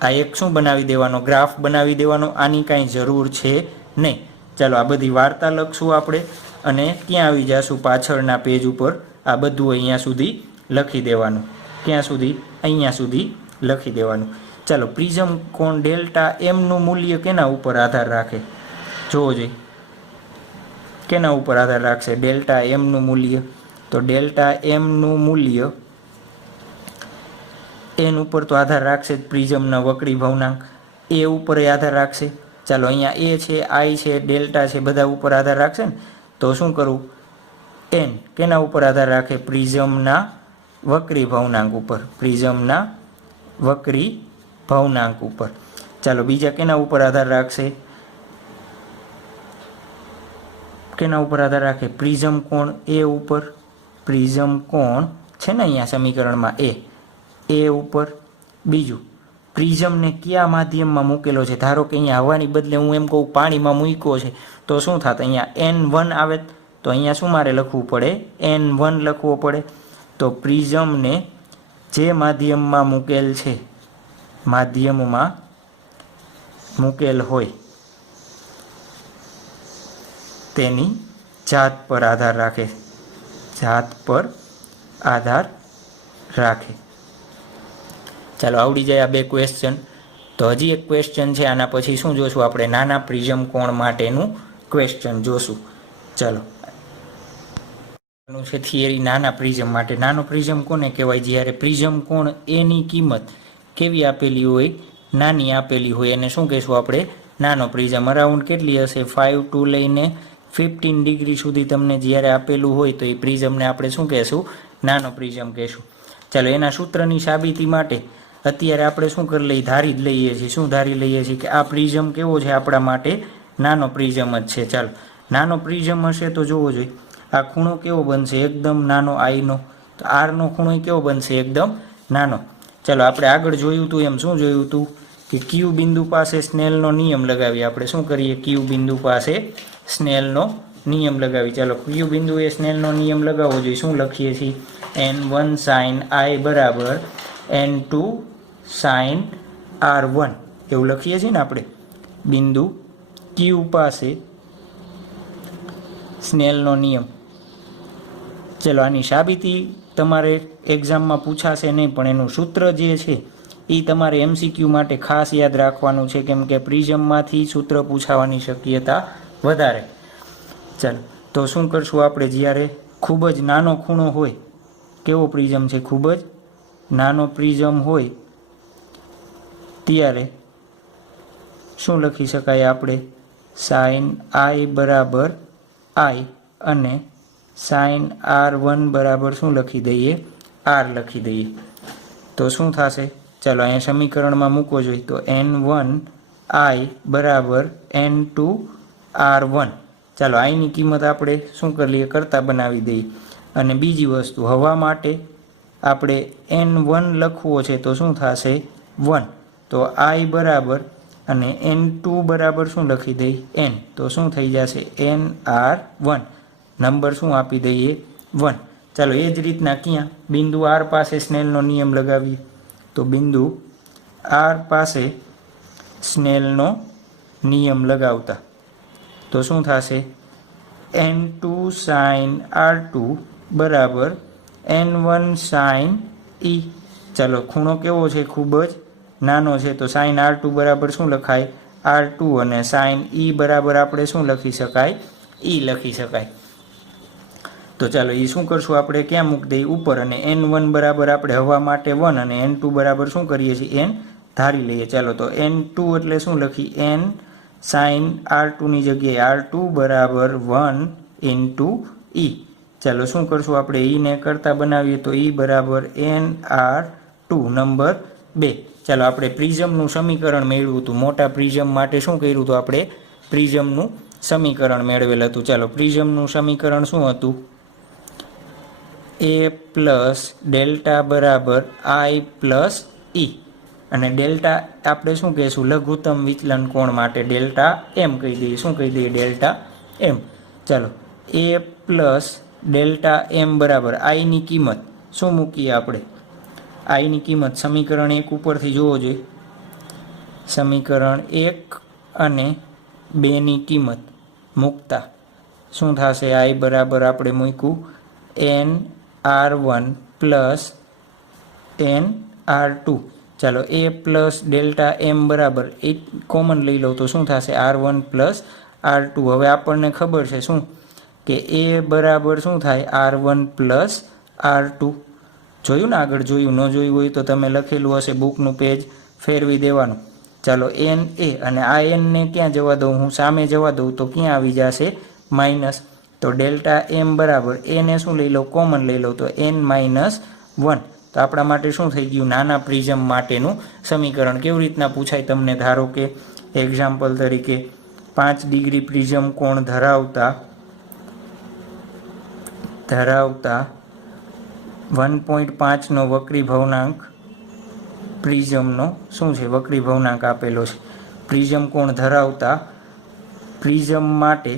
આ એક શું બનાવી દેવાનો? ગ્રાફ બનાવી દેવાનો. આની કાંઈ જરૂર છે નહીં. ચાલો આ બધી વાર્તા લખશું આપણે અને ત્યાં આવી જશું પાછળના પેજ ઉપર. આ બધું અહીંયા સુધી લખી દેવાનું. ક્યાં સુધી? અહીંયા સુધી લખી દેવાનું. ચાલો પ્રિઝમ કોણ ડેલ્ટા એમનું મૂલ્ય કેના ઉપર આધાર રાખે? જોવો જોઈએ. કેના ઉપર આધાર રાખશે ડેલ્ટા એમનું મૂલ્ય? તો ડેલ્ટા એમનું મૂલ્ય એન ઉપર તો આધાર રાખશે જ. પ્રિઝમના વક્રી ભવનાંક એ ઉપર આધાર રાખશે. ચાલો અહીંયા એ છે, I છે, ડેલ્ટા છે, બધા ઉપર આધાર રાખશે ને. તો શું કરું? એન કેના ઉપર આધાર રાખે? પ્રિઝમના વક્રી ભવનાંક ઉપર. પ્રિઝમના વક્રી ભવનાંક ઉપર. ચાલો બીજા કેના ઉપર આધાર રાખશે? કેના ઉપર આધાર રાખે? પ્રિઝમ કોણ એ ઉપર. પ્રિઝમ કોણ છે ને અહીંયા સમીકરણમાં એ ઉપર. બીજું પ્રિઝમને કયા માધ્યમમાં મૂકેલો છે? ધારો કે અહીંયા હવાની બદલે હું એમ કહું પાણીમાં મૂક્યો છે તો શું થાત? અહીંયા n1 આવે તો અહીંયા શું મારે લખવું પડે? n1 લખવો પડે. તો પ્રિઝમને જે માધ્યમમાં મૂકેલ છે, માધ્યમમાં મૂકેલ હોય તેની જાત પર આધાર રાખે. જાત પર આધાર રાખે. ચાલો આવડી જાય આ બે ક્વેશ્ચન. તો હજી એક ક્વેશ્ચન છે આના પછી શું જોશું આપણે? નાના પ્રિઝમ કોણ માટેનું ક્વેશ્ચન જોશું. ચાલો છે થિયરી નાના પ્રિઝમ માટે. નાનો પ્રિઝમ કોને કહેવાય? જ્યારે પ્રિઝમ કોણ એની કિંમત કેવી આપેલી હોય? નાની આપેલી હોય એને શું કહેશું આપણે? નાનો પ્રિઝમ. અરાઉન્ડ કેટલી હશે? 5 to લઈને 15 ડિગ્રી સુધી તમને જ્યારે આપેલું હોય તો એ પ્રિઝમને આપણે શું કહેશું? નાનો પ્રિઝમ કહેશું. ચાલો એના સૂત્રની સાબિતી માટે અત્યારે આપણે શું કરી લઈએ? ધારી જ લઈએ છીએ. શું ધારી લઈએ છીએ? કે આ પ્રિઝમ કેવો છે આપણા માટે? નાનો પ્રિઝમ જ છે. ચાલો નાનો પ્રિઝમ હશે તો જોવો જોઈએ આ ખૂણો કેવો બનશે? એકદમ નાનો આઈનો. તો આરનો ખૂણો કેવો બનશે? એકદમ નાનો. ચાલો આપણે આગળ જોયું હતું એમ શું જોયું હતું કે ક્યુ બિંદુ પાસે સ્નેલનો નિયમ લગાવીએ. આપણે શું કરીએ? ક્યુ બિંદુ પાસે સ્નેલનો નિયમ લગાવી. ચાલો ક્યુ બિંદુએ સ્નેલનો નિયમ લગાવવો જોઈએ. શું લખીએ છીએ? n1 sin I બરાબર n2 sin R1 એવું લખીએ છીએ ને આપણે. બિંદુ ક્યુ પાસે સ્નેલનો નિયમ. ચલો આની સાબિતી તમારે એક્ઝામમાં પૂછાશે નહીં, પણ એનું સૂત્ર જે છે એ તમારે MCQ માટે ખાસ યાદ રાખવાનું છે, કેમ કે પ્રિઝમમાંથી સૂત્ર પૂછાવાની શક્યતા વધારે. ચાલો તો શું કરશું આપણે? જ્યારે ખૂબ જ નાનો ખૂણો હોય, કેવો પ્રિઝમ છે? ખૂબ જ નાનો પ્રિઝમ હોય ત્યારે શું લખી શકાય આપણે? sin I બરાબર I અને sin R1 બરાબર શું લખી દઈએ? R લખી દઈએ. તો શું થશે? ચાલો અહીંયા સમીકરણમાં મૂકવો જોઈએ. તો n1 I બરાબર n2 R1. ચાલો આની કિંમત આપણે શું કરી લઈએ? કરતા બનાવી દઈએ. અને બીજી વસ્તુ, હવા માટે આપણે n1 લખવો છે તો શું થશે? 1. તો I બરાબર અને n2 બરાબર શું લખી દઈએ? n. તો શું થઈ જશે? nR1. નંબર શું આપી દઈએ? 1. ચાલો એ જ રીતના ક્યાં? બિંદુ R પાસે સ્નેલનો નિયમ લગાવીએ. તો બિંદુ R પાસે સ્નેલનો નિયમ લગાવતા તો શું થશે? n2 sin R2 બરાબર n1 sin E. ચાલો ખૂણો કેવો છે? ખૂબ જ નાનો છે. તો sin R2 બરાબર શું લખાય? R2 અને sin E બરાબર આપણે શું લખી શકાય? E લખી શકાય. તો ચાલો એ શું કરશું આપણે? ક્યાં મૂકી દઈએ? ઉપર. અને n1 બરાબર આપણે હવા માટે 1 અને n2 બરાબર શું કરીએ છીએ? n ધારી લઈએ. ચાલો તો n2 એટલે શું લખી? n sin R2 ની જગ્યાએ R2 બરાબર 1 into E. ચાલો શું કરશું આપણે? E ને કરતા બનાવીએ તો E બરાબર nR2 નંબર 2. ચાલો આપણે પ્રિઝમનું સમીકરણ મેળવ્યું હતું. મોટા પ્રિઝમ માટે શું કર્યું હતું આપણે? પ્રિઝમનું સમીકરણ મેળવેલ હતું. ચાલો પ્રિઝમનું સમીકરણ શું હતું? A પ્લસ ડેલ્ટા બરાબર I પ્લસ E. અને ડેલ્ટા આપણે શું કહીશું? લઘુત્તમ વિચલન કોણ માટે ડેલ્ટા M કહી દઈએ. શું કહી દઈએ? Delta M. ચાલો A પ્લસ ડેલ્ટા M બરાબર આઈની કિંમત શું મૂકીએ આપણે? આઈની કિંમત સમીકરણ 1 ઉપરથી જોવો જોઈએ. સમીકરણ 1 અને 2ની કિંમત મૂકતા શું થશે? I બરાબર આપણે મૂક્યું nR1 પ્લસ nR2. ચાલો A પ્લસ ડેલ્ટા M બરાબર એ કોમન લઈ લો તો શું થશે? R1 plus R2. હવે આપણને ખબર છે શું કે A બરાબર શું થાય? R1 plus R2. જોયું ને? આગળ જોયું. ન જોયું હોય તો તમે લખેલું હશે, બુકનું પેજ ફેરવી દેવાનું. ચાલો n a અને આ n ને ક્યાં જવા દઉં? હું સામે જવા દઉં તો ક્યાં આવી જશે? માઇનસ. તો ડેલ્ટા M બરાબર a ને શું લઈ લો? કોમન લઈ લો તો n માઇનસ 1. તો આપણા માટે શું થઈ ગયું? નાના પ્રિઝમ માટેનું સમીકરણ. કેવી રીતના પૂછાય તમને? ધારો કે એક્ઝામ્પલ તરીકે 5 ડિગ્રી પ્રિઝમ કોણ ધરાવતા 1.5 નો વક્રી ભવનાંક પ્રિઝમનો શું છે? વક્રી ભવનાંક આપેલો છે. પ્રિઝમ કોણ ધરાવતા પ્રિઝમ માટે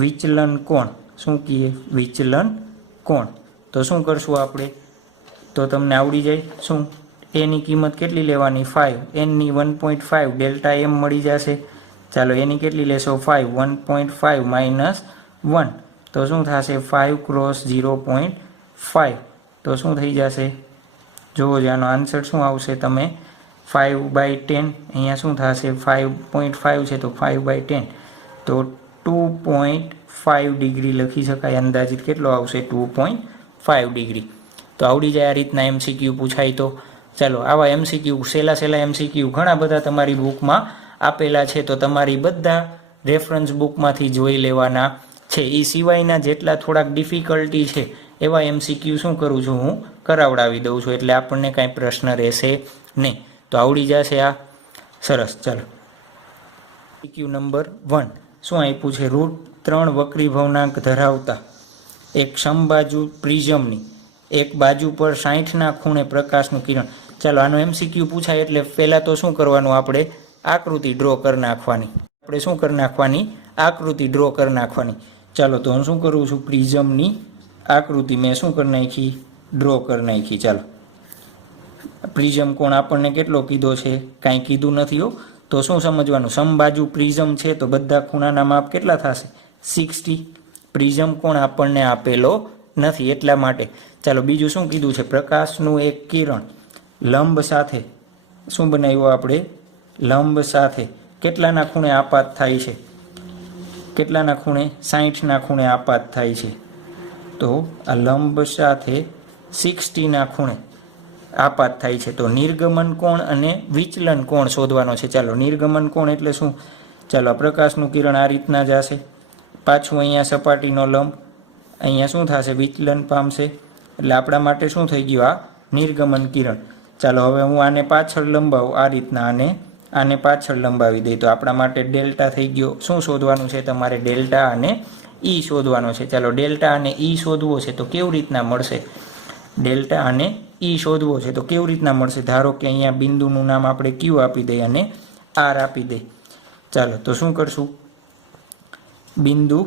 વિચલન કોણ શું કહીએ? વિચલન કોણ. તો શું કરશું આપણે? તો તમને આવડી જાય. શું? એની કિંમત કેટલી લેવાની? 5. એનની 1.5 ડેલ્ટા M મળી જશે. ચાલો એની કેટલી લેશો? 5. 1.5 માઇનસ 1 તો શું થશે? 5 ક્રોસ 0.5 તો શું થઈ જશે? જુઓ જ આનો આન્સર શું આવશે? તમે 5/10 અહીંયા શું થશે? 5.5 છે તો 5/10 તો 2.5 ડિગ્રી લખી શકાય. અંદાજિત કેટલો આવશે? 2.5 ડિગ્રી. તો આવડી જાય આ રીતના MCQ પૂછાય તો. ચાલો આવા MCQ સહેલા MCQ ઘણા બધા તમારી બુકમાં આપેલા છે, તો તમારી બધા રેફરન્સ બુકમાંથી જોઈ લેવાના છે. એ સિવાયના જેટલા થોડાક ડિફિકલ્ટી છે એવા MCQ શું કરું છું? હું કરાવડાવી દઉં છું, એટલે આપણને કાંઈ પ્રશ્ન રહેશે નહીં. તો આવડી જશે આ. સરસ. ચાલો MCQ નંબર 1 શું આપ્યું છે? √3 વક્રી ભવનાંક ધરાવતા એક સમબાજુ પ્રિઝમની એક બાજુ પર 60ના ખૂણે પ્રકાશનું કિરણ. ચાલો આનો MCQ પૂછાય એટલે પહેલાં તો શું કરવાનું, આપણે આકૃતિ ડ્રો કરી નાખવાની. આપણે શું કરી નાખવાની, આકૃતિ ડ્રો કરી નાખવાની. ચાલો તો હું શું કરું છું, પ્રિઝમની આકૃતિ મેં શું કરી નાખી, ડ્રો કરી નાખી. ચાલો પ્રિઝમ કોણ આપણને કેટલો કીધો છે, કાંઈ કીધું નથી હો. તો શું સમજવાનું, સમબાજુ પ્રિઝમ છે તો બધા ખૂણાના માપ કેટલા થશે, 60. પ્રિઝમ કોણ આપણને આપેલો નથી એટલા માટે. ચાલો બીજું શું કીધું છે, પ્રકાશનું એક કિરણ લંબ સાથે શું બનાવ્યું આપણે, લંબ સાથે કેટલાના ખૂણે આપાત થાય છે, કેટલાના ખૂણે, 60ના ખૂણે આપાત થાય છે. તો આ લંબ સાથે 60ના ખૂણે આપાત થાય છે. તો નિર્ગમન કોણ અને વિચલન કોણ શોધવાનો છે. ચાલો નિર્ગમન કોણ એટલે શું, ચાલો આ પ્રકાશનું કિરણ આ રીતના જશે, પાછું અહીંયા સપાટીનો લંબ, અહીંયા શું થશે, વિચલન પામશે. એટલે આપણા માટે શું થઈ ગયું, આ નિર્ગમન કિરણ. ચાલો હવે હું આને પાછળ લંબાવું આ રીતના, આને પાછળ લંબાવી દઈ તો આપણા માટે ડેલ્ટા થઈ ગયો. શું શોધવાનું છે તમારે, ડેલ્ટા અને ઈ શોધવાનો છે. ચાલો ડેલ્ટા અને ઈ શોધવો છે તો કેવી રીતના મળશે, ડેલ્ટા અને ઈ શોધવો છે તો કેવી રીતના મળશે. ધારો કે અહીંયા બિંદુનું નામ આપણે ક્યુ આપી દઈએ અને આર આપી દઈએ. ચાલો તો શું કરશું, બિંદુ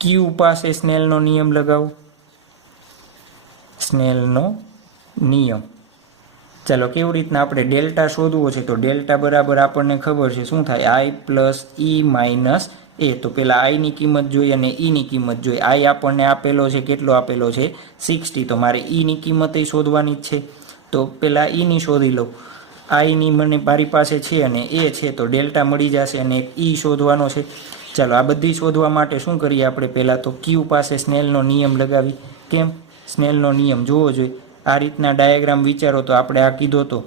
ક્યુ પાસે સ્નેલનો નિયમ લગાવો, સ્નેલનો નિયમ. ચાલો કેવી રીતના આપણે ડેલ્ટા શોધવો છે તો ડેલ્ટા બરાબર આપણને ખબર છે શું થાય, આઈ પ્લસ ઈ માઇનસ એ. તો પેલા આઈની કિંમત જોઈ અને ઈની કિંમત જોઈ. આઈ આપણને આપેલો છે, કેટલો આપેલો છે, 60. તો મારે ઈની કિંમત શોધવાની જ છે તો પેલા ઈની શોધી લઉં. આઈની મને મારી પાસે છે અને એ છે તો ડેલ્ટા મળી જશે અને એક ઈ શોધવાનો છે. ચાલો આ બધી શોધવા માટે શું કરીએ આપણે, પહેલાં તો ક્યુ પાસે સ્નેલનો નિયમ લગાવી. કેમ, સ્નેલનો નિયમ જોવો જોઈએ. આ રીતના ડાયાગ્રામ વિચારો તો આપણે આ કીધો તો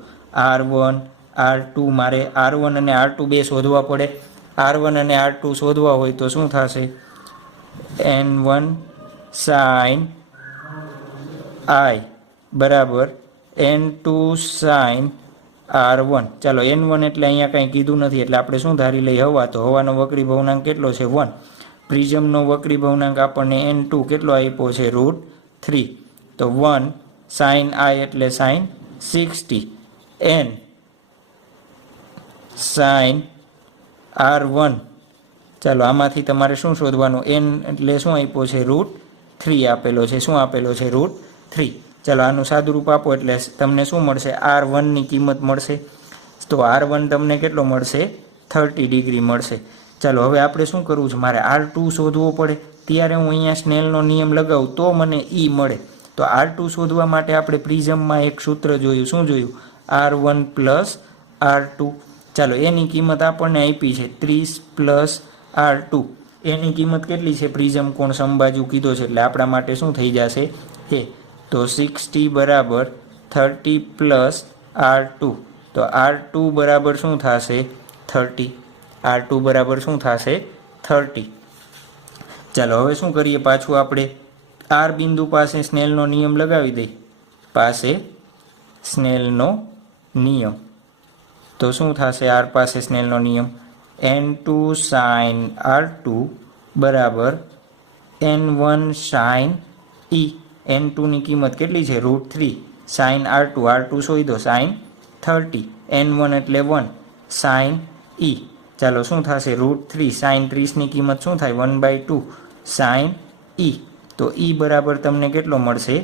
R1 R2, મારે R1 અને R2 બે શોધવા પડે. R1 અને R2 શોધવા હોય તો શું થશે, N1 sin I બરાબર N2 sin R1. ચાલો N1 એટલે અહીંયા કંઈ કીધું નથી એટલે આપણે શું ધારી લઈએ, હવા. તો હવાનો વક્રી ભવનાંક કેટલો છે, 1. પ્રિઝમનો વક્રી ભવનાંક આપણને N2 કેટલો આપ્યો છે, √3. તો 1 sin I એટલે sin 60, N sin R1. ચાલો આમાંથી તમારે શું શોધવાનું, N એટલે શું આપ્યો છે, √3 આપેલો છે. શું આપેલો છે, √3. ચાલો આનું સાદુરૂપ આપો એટલે તમને શું મળશે, R1ની કિંમત મળશે. તો R1 તમને કેટલો મળશે, 30 ડિગ્રી મળશે. ચાલો હવે આપણે શું કરવું છે, મારે R2 શોધવો પડે. ત્યારે હું અહીંયા સ્નેલનો નિયમ લગાવું તો મને ઈ મળે. તો R2 શોધવા માટે આપણે પ્રિઝમમાં એક સૂત્ર જોયું. શું જોયું, R1 પ્લસ R2. ચાલો એની કિંમત આપણને આપી છે 30 પ્લસ R2. એની કિંમત કેટલી છે, પ્રિઝમ કોણ સમબાજુ કીધો છે એટલે આપણા માટે શું થઈ જશે, એ. તો 60 બરાબર 30 પ્લસ R2. તો R2 બરાબર શું થશે, 30. R2 બરાબર શું થશે, 30. ચાલો હવે શું કરીએ, પાછું આપણે આર બિંદુ પાસે સ્નેલનો નિયમ લગાવી દઈએ, પાસે સ્નેલનો નિયમ. તો શું થશે, આર પાસે સ્નેલનો નિયમ, N2 sin R2 બરાબર N1 sin E. N2ની કિંમત કેટલી છે, √3. sin R2, R2 શોધો, sin 30. N1 એટલે 1 sin E. ચાલો શું થશે, √3 sin 30ની કિંમત શું થાય, 1/2 sin E. તો E બરાબર તમને કેટલો મળશે,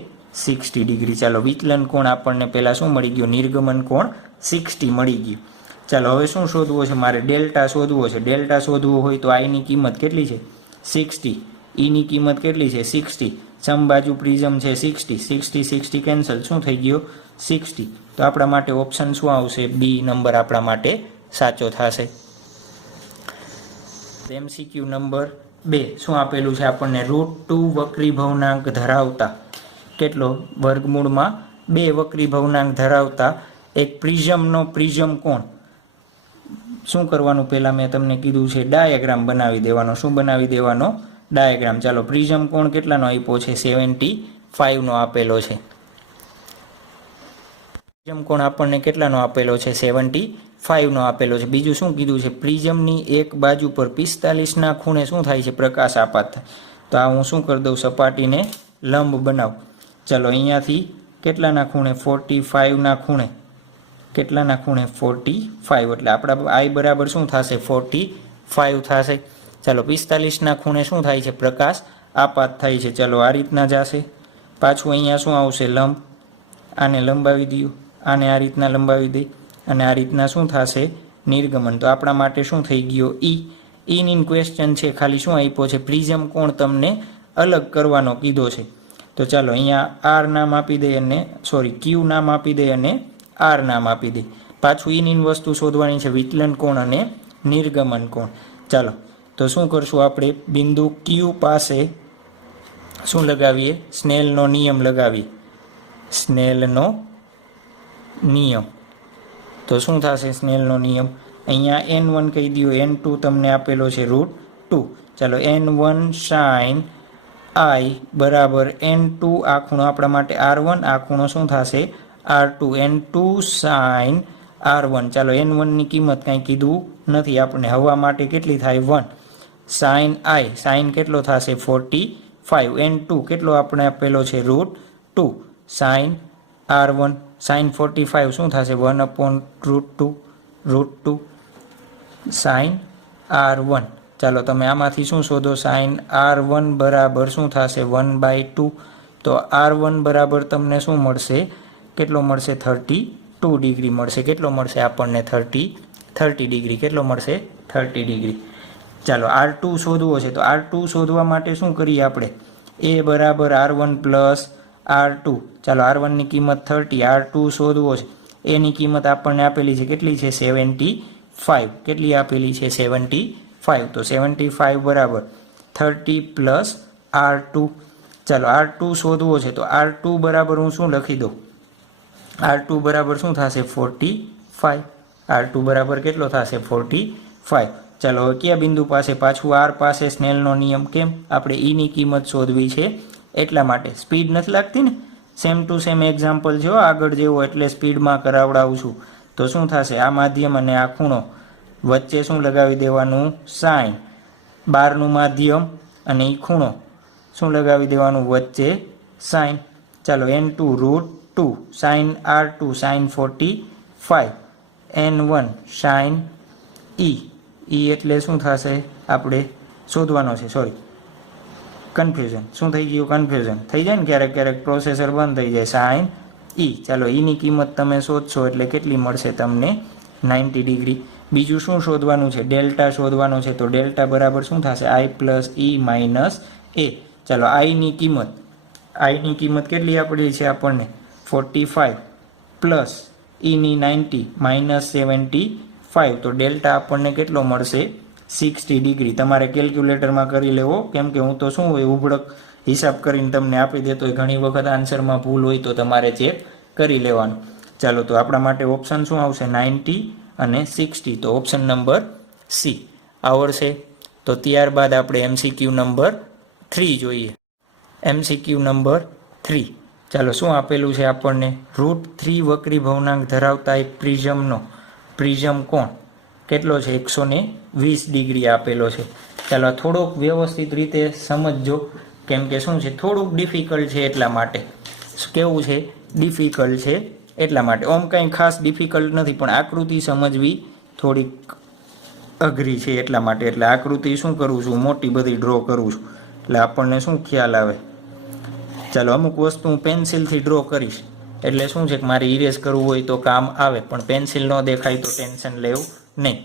60 ડિગ્રી. ચાલો વિચલન કોણ આપણને પહેલાં શું મળી ગયું, નિર્ગમન કોણ 60 મળી ગયું. ચાલો હવે શું શોધવો છે, મારે ડેલ્ટા શોધવો છે. ડેલ્ટા શોધવો હોય તો આઈની કિંમત કેટલી છે, 60. ઈની કિંમત કેટલી છે, 60. સમબાજુ પ્રિઝમ છે 60, 60 60 કેન્સલ, શું થઈ ગયો, 60. તો આપણા માટે ઓપ્શન શું આવશે, બી નંબર આપણા માટે સાચો થશે. MCQ નંબર 2 શું આપેલું છે આપણને, √2 વક્રી ભવનાંક ધરાવતા, કેટલો, વર્ગમૂળમાં 2 વક્રી ભવનાંક ધરાવતા એક પ્રિઝમનો પ્રિઝમ કોણ. શું કરવાનું, પહેલાં મેં તમને કીધું છે ડાયાગ્રામ બનાવી દેવાનો. શું બનાવી દેવાનો, ડાયાગ્રામ. ચાલો પ્રિઝમ કોણ કેટલાનો આપ્યો છે, 75નો આપેલો છે. પ્રિઝમ કોણ આપણને કેટલાનો આપેલો છે, 75નો આપેલો છે. બીજું શું કીધું છે, પ્રિઝમની એક બાજુ પર 45ના ખૂણે શું થાય છે, પ્રકાશ આપાત થાય. તો આ હું શું કરી દઉં, સપાટીને લંબ બનાવું. ચાલો અહીંયાથી કેટલાના ખૂણે, 45ના ખૂણે, કેટલાના ખૂણે 45, એટલે આપણા આઈ બરાબર શું થશે, 45 થશે. ચાલો 45ના ખૂણે શું થાય છે, પ્રકાશ આપાત થાય છે. ચાલો આ રીતના જશે. પાછું અહીંયા શું આવશે, લંબ. આને લંબાવી દઉં, આને આ રીતના લંબાવી દઈ, અને આ રીતના શું થશે, નિર્ગમન. તો આપણા માટે શું થઈ ગયો, ઈની ક્વેશ્ચન છે, ખાલી શું આપ્યો છે, પ્રિઝમ કોણ તમને અલગ કરવાનો કીધો છે. તો ચાલો અહીંયા આર નામ આપી દઈએ અને ક્યુ નામ આપી દઈએ અને આર નામ આપી દઈએ. પાછું ઈની વસ્તુ શોધવાની છે, વિચલન કોણ અને નિર્ગમન કોણ. ચાલો તો શું કરશું આપણે, બિંદુ ક્યુ પાસે શું લગાવીએ, સ્નેલનો નિયમ લગાવીએ. સ્નેલનો નિયમ. તો શું થશે સ્નેલનો નિયમ, અહીંયા n1 કહી દો, n2 તમને આપેલો છે √2. ચાલો n1 sin i બરાબર n2, આ ખૂણો આપણા માટે r1, આ ખૂણો શું થશે r2, n2 sin r1. ચાલો n1ની કિંમત કાંઈ કીધું નથી આપણે, હવા માટે કેટલી થાય 1, sin i, sin કેટલો થશે 45, n2 કેટલો આપણે આપેલો છે √2, sin r1, sin 45 શું થશે 1/√2 sin r1. ચાલો તમે આમાંથી શું શોધો, sin r1 બરાબર શું થશે 1/2. તો r1 બરાબર તમને શું મળશે, કેટલો મળશે 32 ડિગ્રી મળશે. કેટલો મળશે આપણને 30 ડિગ્રી, કેટલો મળશે 30 ડિગ્રી. ચાલો r2 શોધવો છે, તો r2 શોધવા માટે શું કરીએ આપણે, a બરાબર r1 પ્લસ r2. ચાલો r1ની કિંમત 30, r2 શોધવો છે, એની કિંમત આપણને આપેલી છે કેટલી છે 75, કેટલી આપેલી છે 75. તો 75 બરાબર 30 પ્લસ r2. ચાલો r2 શોધવો છે, તો r2 બરાબર હું શું લખી દઉં, r2 બરાબર શું થશે 45, r2 બરાબર કેટલો થશે 45. ચાલો હવે કયા બિંદુ પાસે, પાછું r પાસે સ્નેલનો નિયમ. કેમ, આપણે ઈની કિંમત શોધવી છે એટલા માટે. સ્પીડ નથી લાગતી ને, સેમ ટુ સેમ એક્ઝામ્પલ છે આગળ જેવો, એટલે સ્પીડમાં કરાવડાવું છું. તો શું થશે, આ માધ્યમ અને આ ખૂણો વચ્ચે શું લગાવી દેવાનું, સાઇન. બારનું માધ્યમ અને એ ખૂણો શું લગાવી દેવાનું, વચ્ચે સાઇન. ચાલો n2 √2 sin r2 sin 45, n1 sin e એટલે શું થશે આપણે શોધવાનો છે, કન્ફ્યુઝન. શું થઈ ગયું, કન્ફ્યુઝન થઈ જાય ને ક્યારેક ક્યારેક, પ્રોસેસર બંધ થઈ જાય, સાઇન ઈ. ચાલો ઈની કિંમત તમે શોધશો એટલે કેટલી મળશે તમને 90 ડિગ્રી. બીજું શું શોધવાનું છે, ડેલ્ટા શોધવાનો છે. તો ડેલ્ટા બરાબર શું થશે, i પ્લસ ઈ માઇનસ એ. ચાલો આઈની કિંમત કેટલી આપેલી છે આપણને 45 પ્લસ ઈની 90 માઇનસ 75. તો ડેલ્ટા આપણને કેટલો મળશે 60 ડિગ્રી. તમારે કેલ્ક્યુલેટરમાં કરી લેવો, કેમ કે હું તો શું હોય ઉભડક હિસાબ કરીને તમને આપી દેતો હોય, ઘણી વખત આન્સરમાં ભૂલ હોય તો તમારે ચેક કરી લેવાનું. ચાલો તો આપણા માટે ઓપ્શન શું આવશે 90 અને 60. તો ઓપ્શન નંબર સી આવડશે. તો ત્યારબાદ આપણે MCQ નંબર 3 જોઈએ. MCQ number 3. ચાલો શું આપેલું છે આપણને, √3 વક્રી ભવનાંક ધરાવતા એક પ્રિઝમ કોણ કેટલો છે 120 ડિગ્રી આપેલો છે. ચાલો થોડોક વ્યવસ્થિત રીતે સમજજો, કેમ કે શું છે થોડુંક ડિફિકલ્ટ છે એટલા માટે. કેવું છે, ડિફિકલ્ટ છે એટલા માટે. ઓમ કંઈ ખાસ ડિફિકલ્ટ નથી, પણ આકૃતિ સમજવી થોડીક અઘરી છે એટલા માટે. એટલે આકૃતિ શું કરું છું, મોટી બધી ડ્રો કરું છું, એટલે આપણને શું ખ્યાલ આવે. ચાલો અમુક વસ્તુ હું પેન્સિલથી ડ્રો કરીશ, એટલે શું છે કે મારે ઇરેઝ કરવું હોય તો કામ આવે, પણ પેન્સિલ ન દેખાય તો ટેન્શન લેવું નહીં.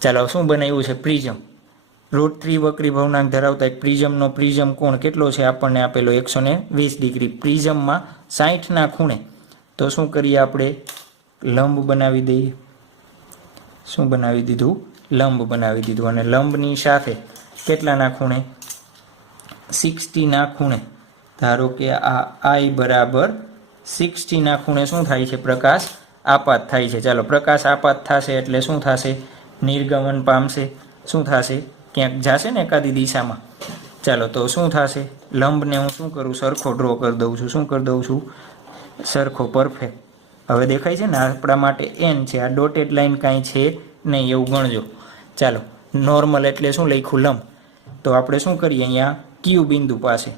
ચાલો શું બનાવ્યું છે, પ્રિઝમ. √3 વક્રી ભવનાંક ધરાવતા એક પ્રિઝમ કોણ કેટલો છે આપણને આપેલો 120 ડિગ્રી. પ્રિઝમમાં 60ના ખૂણે. તો શું કરીએ આપણે, લંબ બનાવી દઈએ. શું બનાવી દીધું, લંબ બનાવી દીધું. અને લંબની સાથે કેટલાના ખૂણે 60ના ખૂણે. ધારો કે આ i બરાબર 60ના ખૂણે શું થાય છે, પ્રકાશ આપાત થાય છે. ચાલો પ્રકાશ આપાત થશે એટલે શું થશે, નિર્ગમન પામશે. શું થશે, ક્યાંક જશે ને એકાદી દિશામાં. ચાલો તો શું થશે, લંબને હું શું કરું, સરખો ડ્રો કરી દઉં છું. શું કરી દઉં છું, સરખો, પરફેક્ટ. હવે દેખાય છે ને આપણા માટે n છે, આ ડોટેડ લાઇન કાંઈ છે નહીં એવું ગણજો. ચાલો નોર્મલ એટલે શું લખ્યું, લંબ. તો આપણે શું કરીએ, અહીંયા ક્યુ બિંદુ પાસે,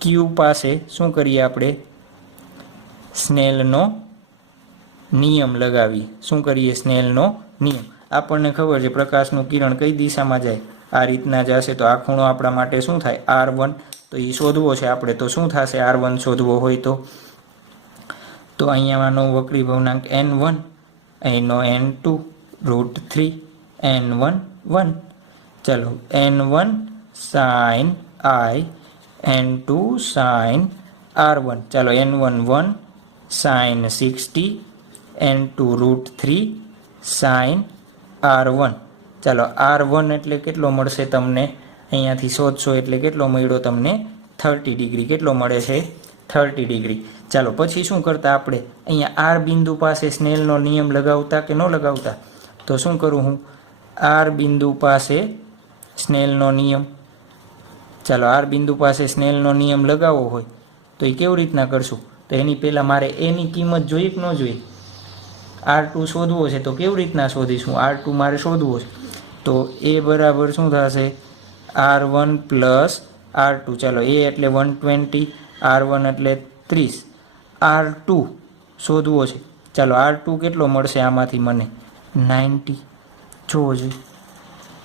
ક્યુ પાસે શું કરીએ આપણે? સ્નેલનો નિયમ લગાવીએ. શું કરીએ? સ્નેલનો નિયમ. આપણને ખબર છે પ્રકાશનું કિરણ કઈ દિશામાં જાય? આ રીતના જશે. તો આ ખૂણો આપણા માટે શું થાય? R1. તો એ શોધવો છે આપણે. તો શું થશે? R1 શોધવો હોય તો અહીંયાનો વક્રી ભવનાંક n1, અહીંનો n2, √3, n1 1. ચલો, n1 sin I, n2 sin R1. ચાલો, n1 1 sin 60, n2 √3 sin R1. ચાલો, R1 એટલે કેટલો મળશે તમને? અહીંયાથી શોધશો એટલે કેટલો મળ્યો તમને? 30 ડિગ્રી. કેટલો મળે છે? 30 ડિગ્રી. ચાલો, પછી શું કરતા આપણે? અહીંયા R બિંદુ પાસે સ્નેલનો નિયમ લગાવતા કે ન લગાવતા? તો શું કરું હું? R બિંદુ પાસે સ્નેલનો નિયમ. ચાલો, R બિંદુ પાસે સ્નેલનો નિયમ લગાવવો હોય તો એ કેવી રીતના કરશું? તો એની પહેલાં મારે એની કિંમત જોઈએ કે ન જોઈએ? R2 શોધવો છે. તો કેવી રીતના શોધીશું? R2 મારે શોધવો છે તો એ બરાબર શું થશે? R1 plus R2. ચાલો, એ એટલે 120, R1 એટલે 30, R2 શોધવો છે. ચાલો, R2 કેટલો મળશે આમાંથી મને? 90. જોજો,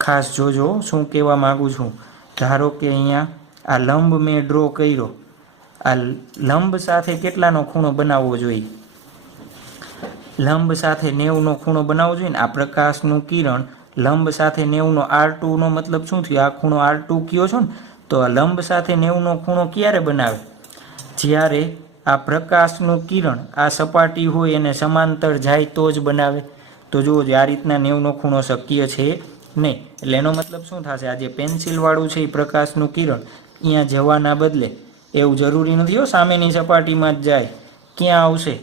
ખાસ જોજો શું કહેવા માગું છું. ધારો કે અહીંયા આ લંબ મેં ડ્રો કર્યો. આ લંબ સાથે કેટલાનો ખૂણો બનાવવો જોઈએ? લંબ સાથે 90નો ખૂણો બનાવવો જોઈએ ને. આ પ્રકાશનું કિરણ લંબ સાથે 90નો, R2 નો મતલબ શું થયું? આ ખૂણો R2 કયો છો ને, તો આ લંબ સાથે 90નો ખૂણો ક્યારે બનાવે? જ્યારે આ પ્રકાશનું કિરણ આ સપાટી હોય એને સમાંતર જાય તો જ બનાવે. તો જુઓ, આ રીતના 90નો ખૂણો શક્ય છે નહીં. એટલે એનો મતલબ શું થશે? આ જે પેન્સિલવાળું છે એ પ્રકાશનું કિરણ અહીંયા જવાના બદલે એવું જરૂરી નથી સામેની સપાટીમાં જ જાય. ક્યાં આવશે?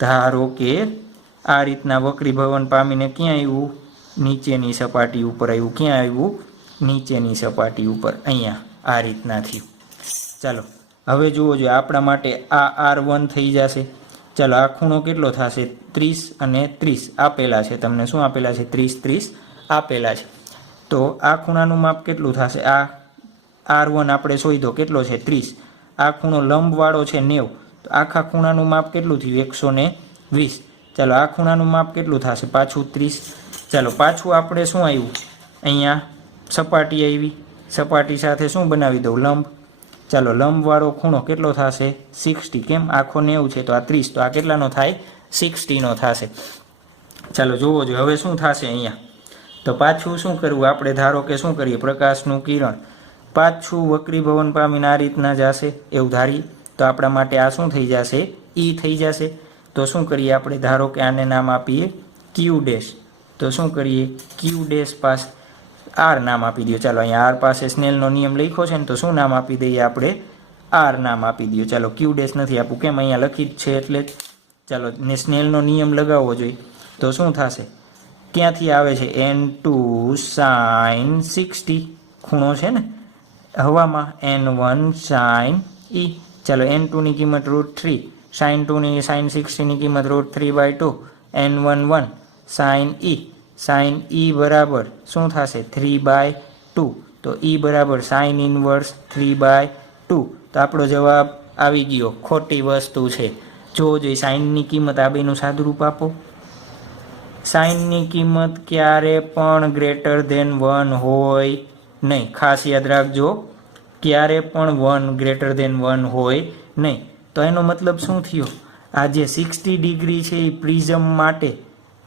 ધારો કે આ રીતના વક્રી ભવન પામીને ક્યાં આવ્યું? નીચેની સપાટી ઉપર આવ્યું. ક્યાં આવ્યું? નીચેની સપાટી ઉપર. અહીંયા આ રીતના થયું. ચાલો, હવે જુઓ જોઈએ આપણા માટે આ R1 થઈ જશે. ચાલો, આ ખૂણો કેટલો થશે? 30 અને 30 આપેલા છે તમને. શું આપેલા છે? 30 30 આપેલા છે. તો આ ખૂણાનું માપ કેટલું થશે? આ R1 આપણે શોધ્યો કેટલો છે? 30. આ ખૂણો લંબવાળો છે 90. તો આખા ખૂણાનું માપ કેટલું થયું? 120. ચાલો, આ ખૂણાનું માપ કેટલું થશે? પાછું 30. ચાલો, પાછું આપણે શું આવ્યું? અહીંયા સપાટી આવી. સપાટી સાથે શું બનાવી દઉં? લંબ. ચાલો, લંબવાળો ખૂણો કેટલો થશે? 60. કેમ? આખો 90 છે તો આ 30. તો આ કેટલાનો થાય? 60નો થશે. ચાલો, જોવો જોઈએ હવે શું થશે અહીંયા. તો પાછું શું કરવું આપણે? ધારો કે શું કરીએ? પ્રકાશનું કિરણ પાછું વક્રી ભવન પામીને આ રીતના જશે એવું ધારીએ તો આપણા માટે આ શું થઈ જશે? E થઈ જશે. તો શું કરીએ આપણે? ધારો કે આને નામ આપીએ Q ડેશ. તો શું કરીએ? Q ડેશ પાસે R નામ આપી દો. ચાલો, અહીંયા R પાસે સ્નેલનો નિયમ લખ્યો છે ને, તો શું નામ આપી દઈએ આપણે? R નામ આપી દો. ચાલો, Q ડેશ નથી આપવું. કેમ? અહીંયા લખી જ છે એટલે. ચાલો, ને સ્નેલનો નિયમ લગાવવો જોઈએ. તો શું થશે? ક્યાંથી આવે છે? n2 sin 60 ખૂણો છે ને હવામાં. n1 sin E. ચાલો, n2 ની કિંમત √3, sin 2 ની sin 60 ની કિંમત √3/2, n1 1 sin E. sin E બરાબર શું થશે? 3/2. તો E બરાબર sin ઇનવર્સ 3/2. તો આપણો જવાબ આવી ગયો. ખોટી વસ્તુ છે. જોવો જોઈએ સાઇનની કિંમત. આ બેનું સાદુરૂપ આપો. સાઇનની કિંમત ક્યારે પણ ગ્રેટર ધેન 1 હોય નહીં. ખાસ યાદ રાખજો, ક્યારે પણ 1 ગ્રેટર ધેન 1 હોય નહીં. તો એનો મતલબ શું થયો? આ જે 60 ડિગ્રી છે એ પ્રિઝમ માટે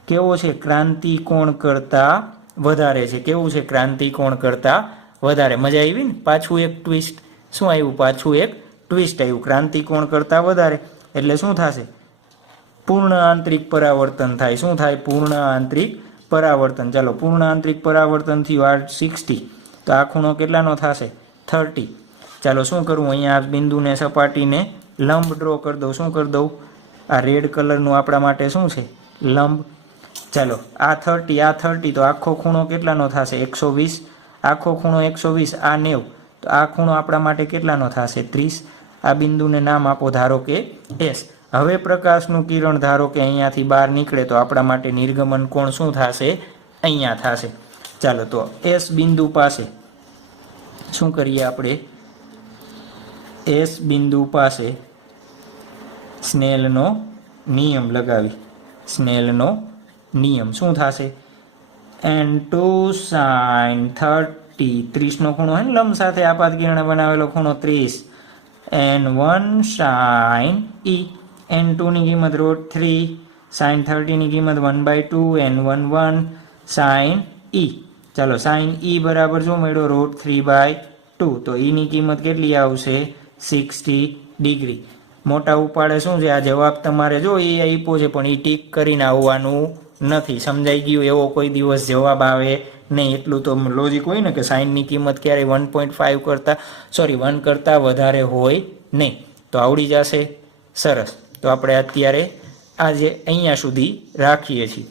કેવો છે? ક્રાંતિકોણ કરતાં વધારે છે. કેવું છે? ક્રાંતિકોણ કરતાં વધારે. મજા આવી ને? પાછું એક ટ્વિસ્ટ. શું આવ્યું? પાછું એક ટ્વિસ્ટ આવ્યું. ક્રાંતિકોણ કરતાં વધારે એટલે શું થશે? પૂર્ણ આંતરિક પરાવર્તન થાય. શું થાય? પૂર્ણ આંતરિક પરાવર્તન. ચાલો, પૂર્ણ આંતરિક પરાવર્તન થયું આ 60. તો આ ખૂણો કેટલાનો થશે? 30. ચાલો, શું કરવું? અહીંયા આ બિંદુને સપાટીને લંબ ડ્રો કરી દઉં. શું કરી દઉં? આ રેડ કલરનું આપણા માટે શું છે? લંબ. ચાલો, આ 30, આ 30. તો આખો ખૂણો કેટલાનો થશે? 120. આખો ખૂણો 120. આ 90. તો આ ખૂણો આપણા માટે કેટલાનો થશે? 30. આ બિંદુને નામ આપો ધારો કે S. હવે પ્રકાશનું કિરણ ધારો કે અહીંયાથી બહાર નીકળે તો આપણા માટે નિર્ગમન કોણ શું થશે? અહીંયા થશે. ચાલો, તો S બિંદુ પાસે શું કરીએ આપણે? એસ બિંદુ પાસે સ્નેલનો નિયમ લગાવી સ્નેલનો નિયમ શું થશે n2 sin 30 30નો ખૂણો હે ને લંબ સાથે આપાત કિરણે બનાવેલો ખૂણો 30 n1 sin e n2 ની કિંમત √3 sin 30 ની કિંમત 1/2 n11 sin e ચાલો sin e બરાબર શું મળ્યો √3/2 તો e ની કિંમત કેટલી આવશે 60 ડિગ્રી મોટા ઉપાડે શું છે આ જવાબ તમારે જો એ આપ્યો છે પણ એ ટીક કરીને આવવાનું નથી સમજાઈ ગયું એવો કોઈ દિવસ જવાબ આવે નહીં એટલું તો લોજિક હોય ને કે સાઇનની કિંમત ક્યારેય 1.5 કરતાં 1 કરતાં વધારે હોય નહીં તો આવડી જશે સરસ તો આપણે અત્યારે આજે અહીંયા સુધી રાખીએ છીએ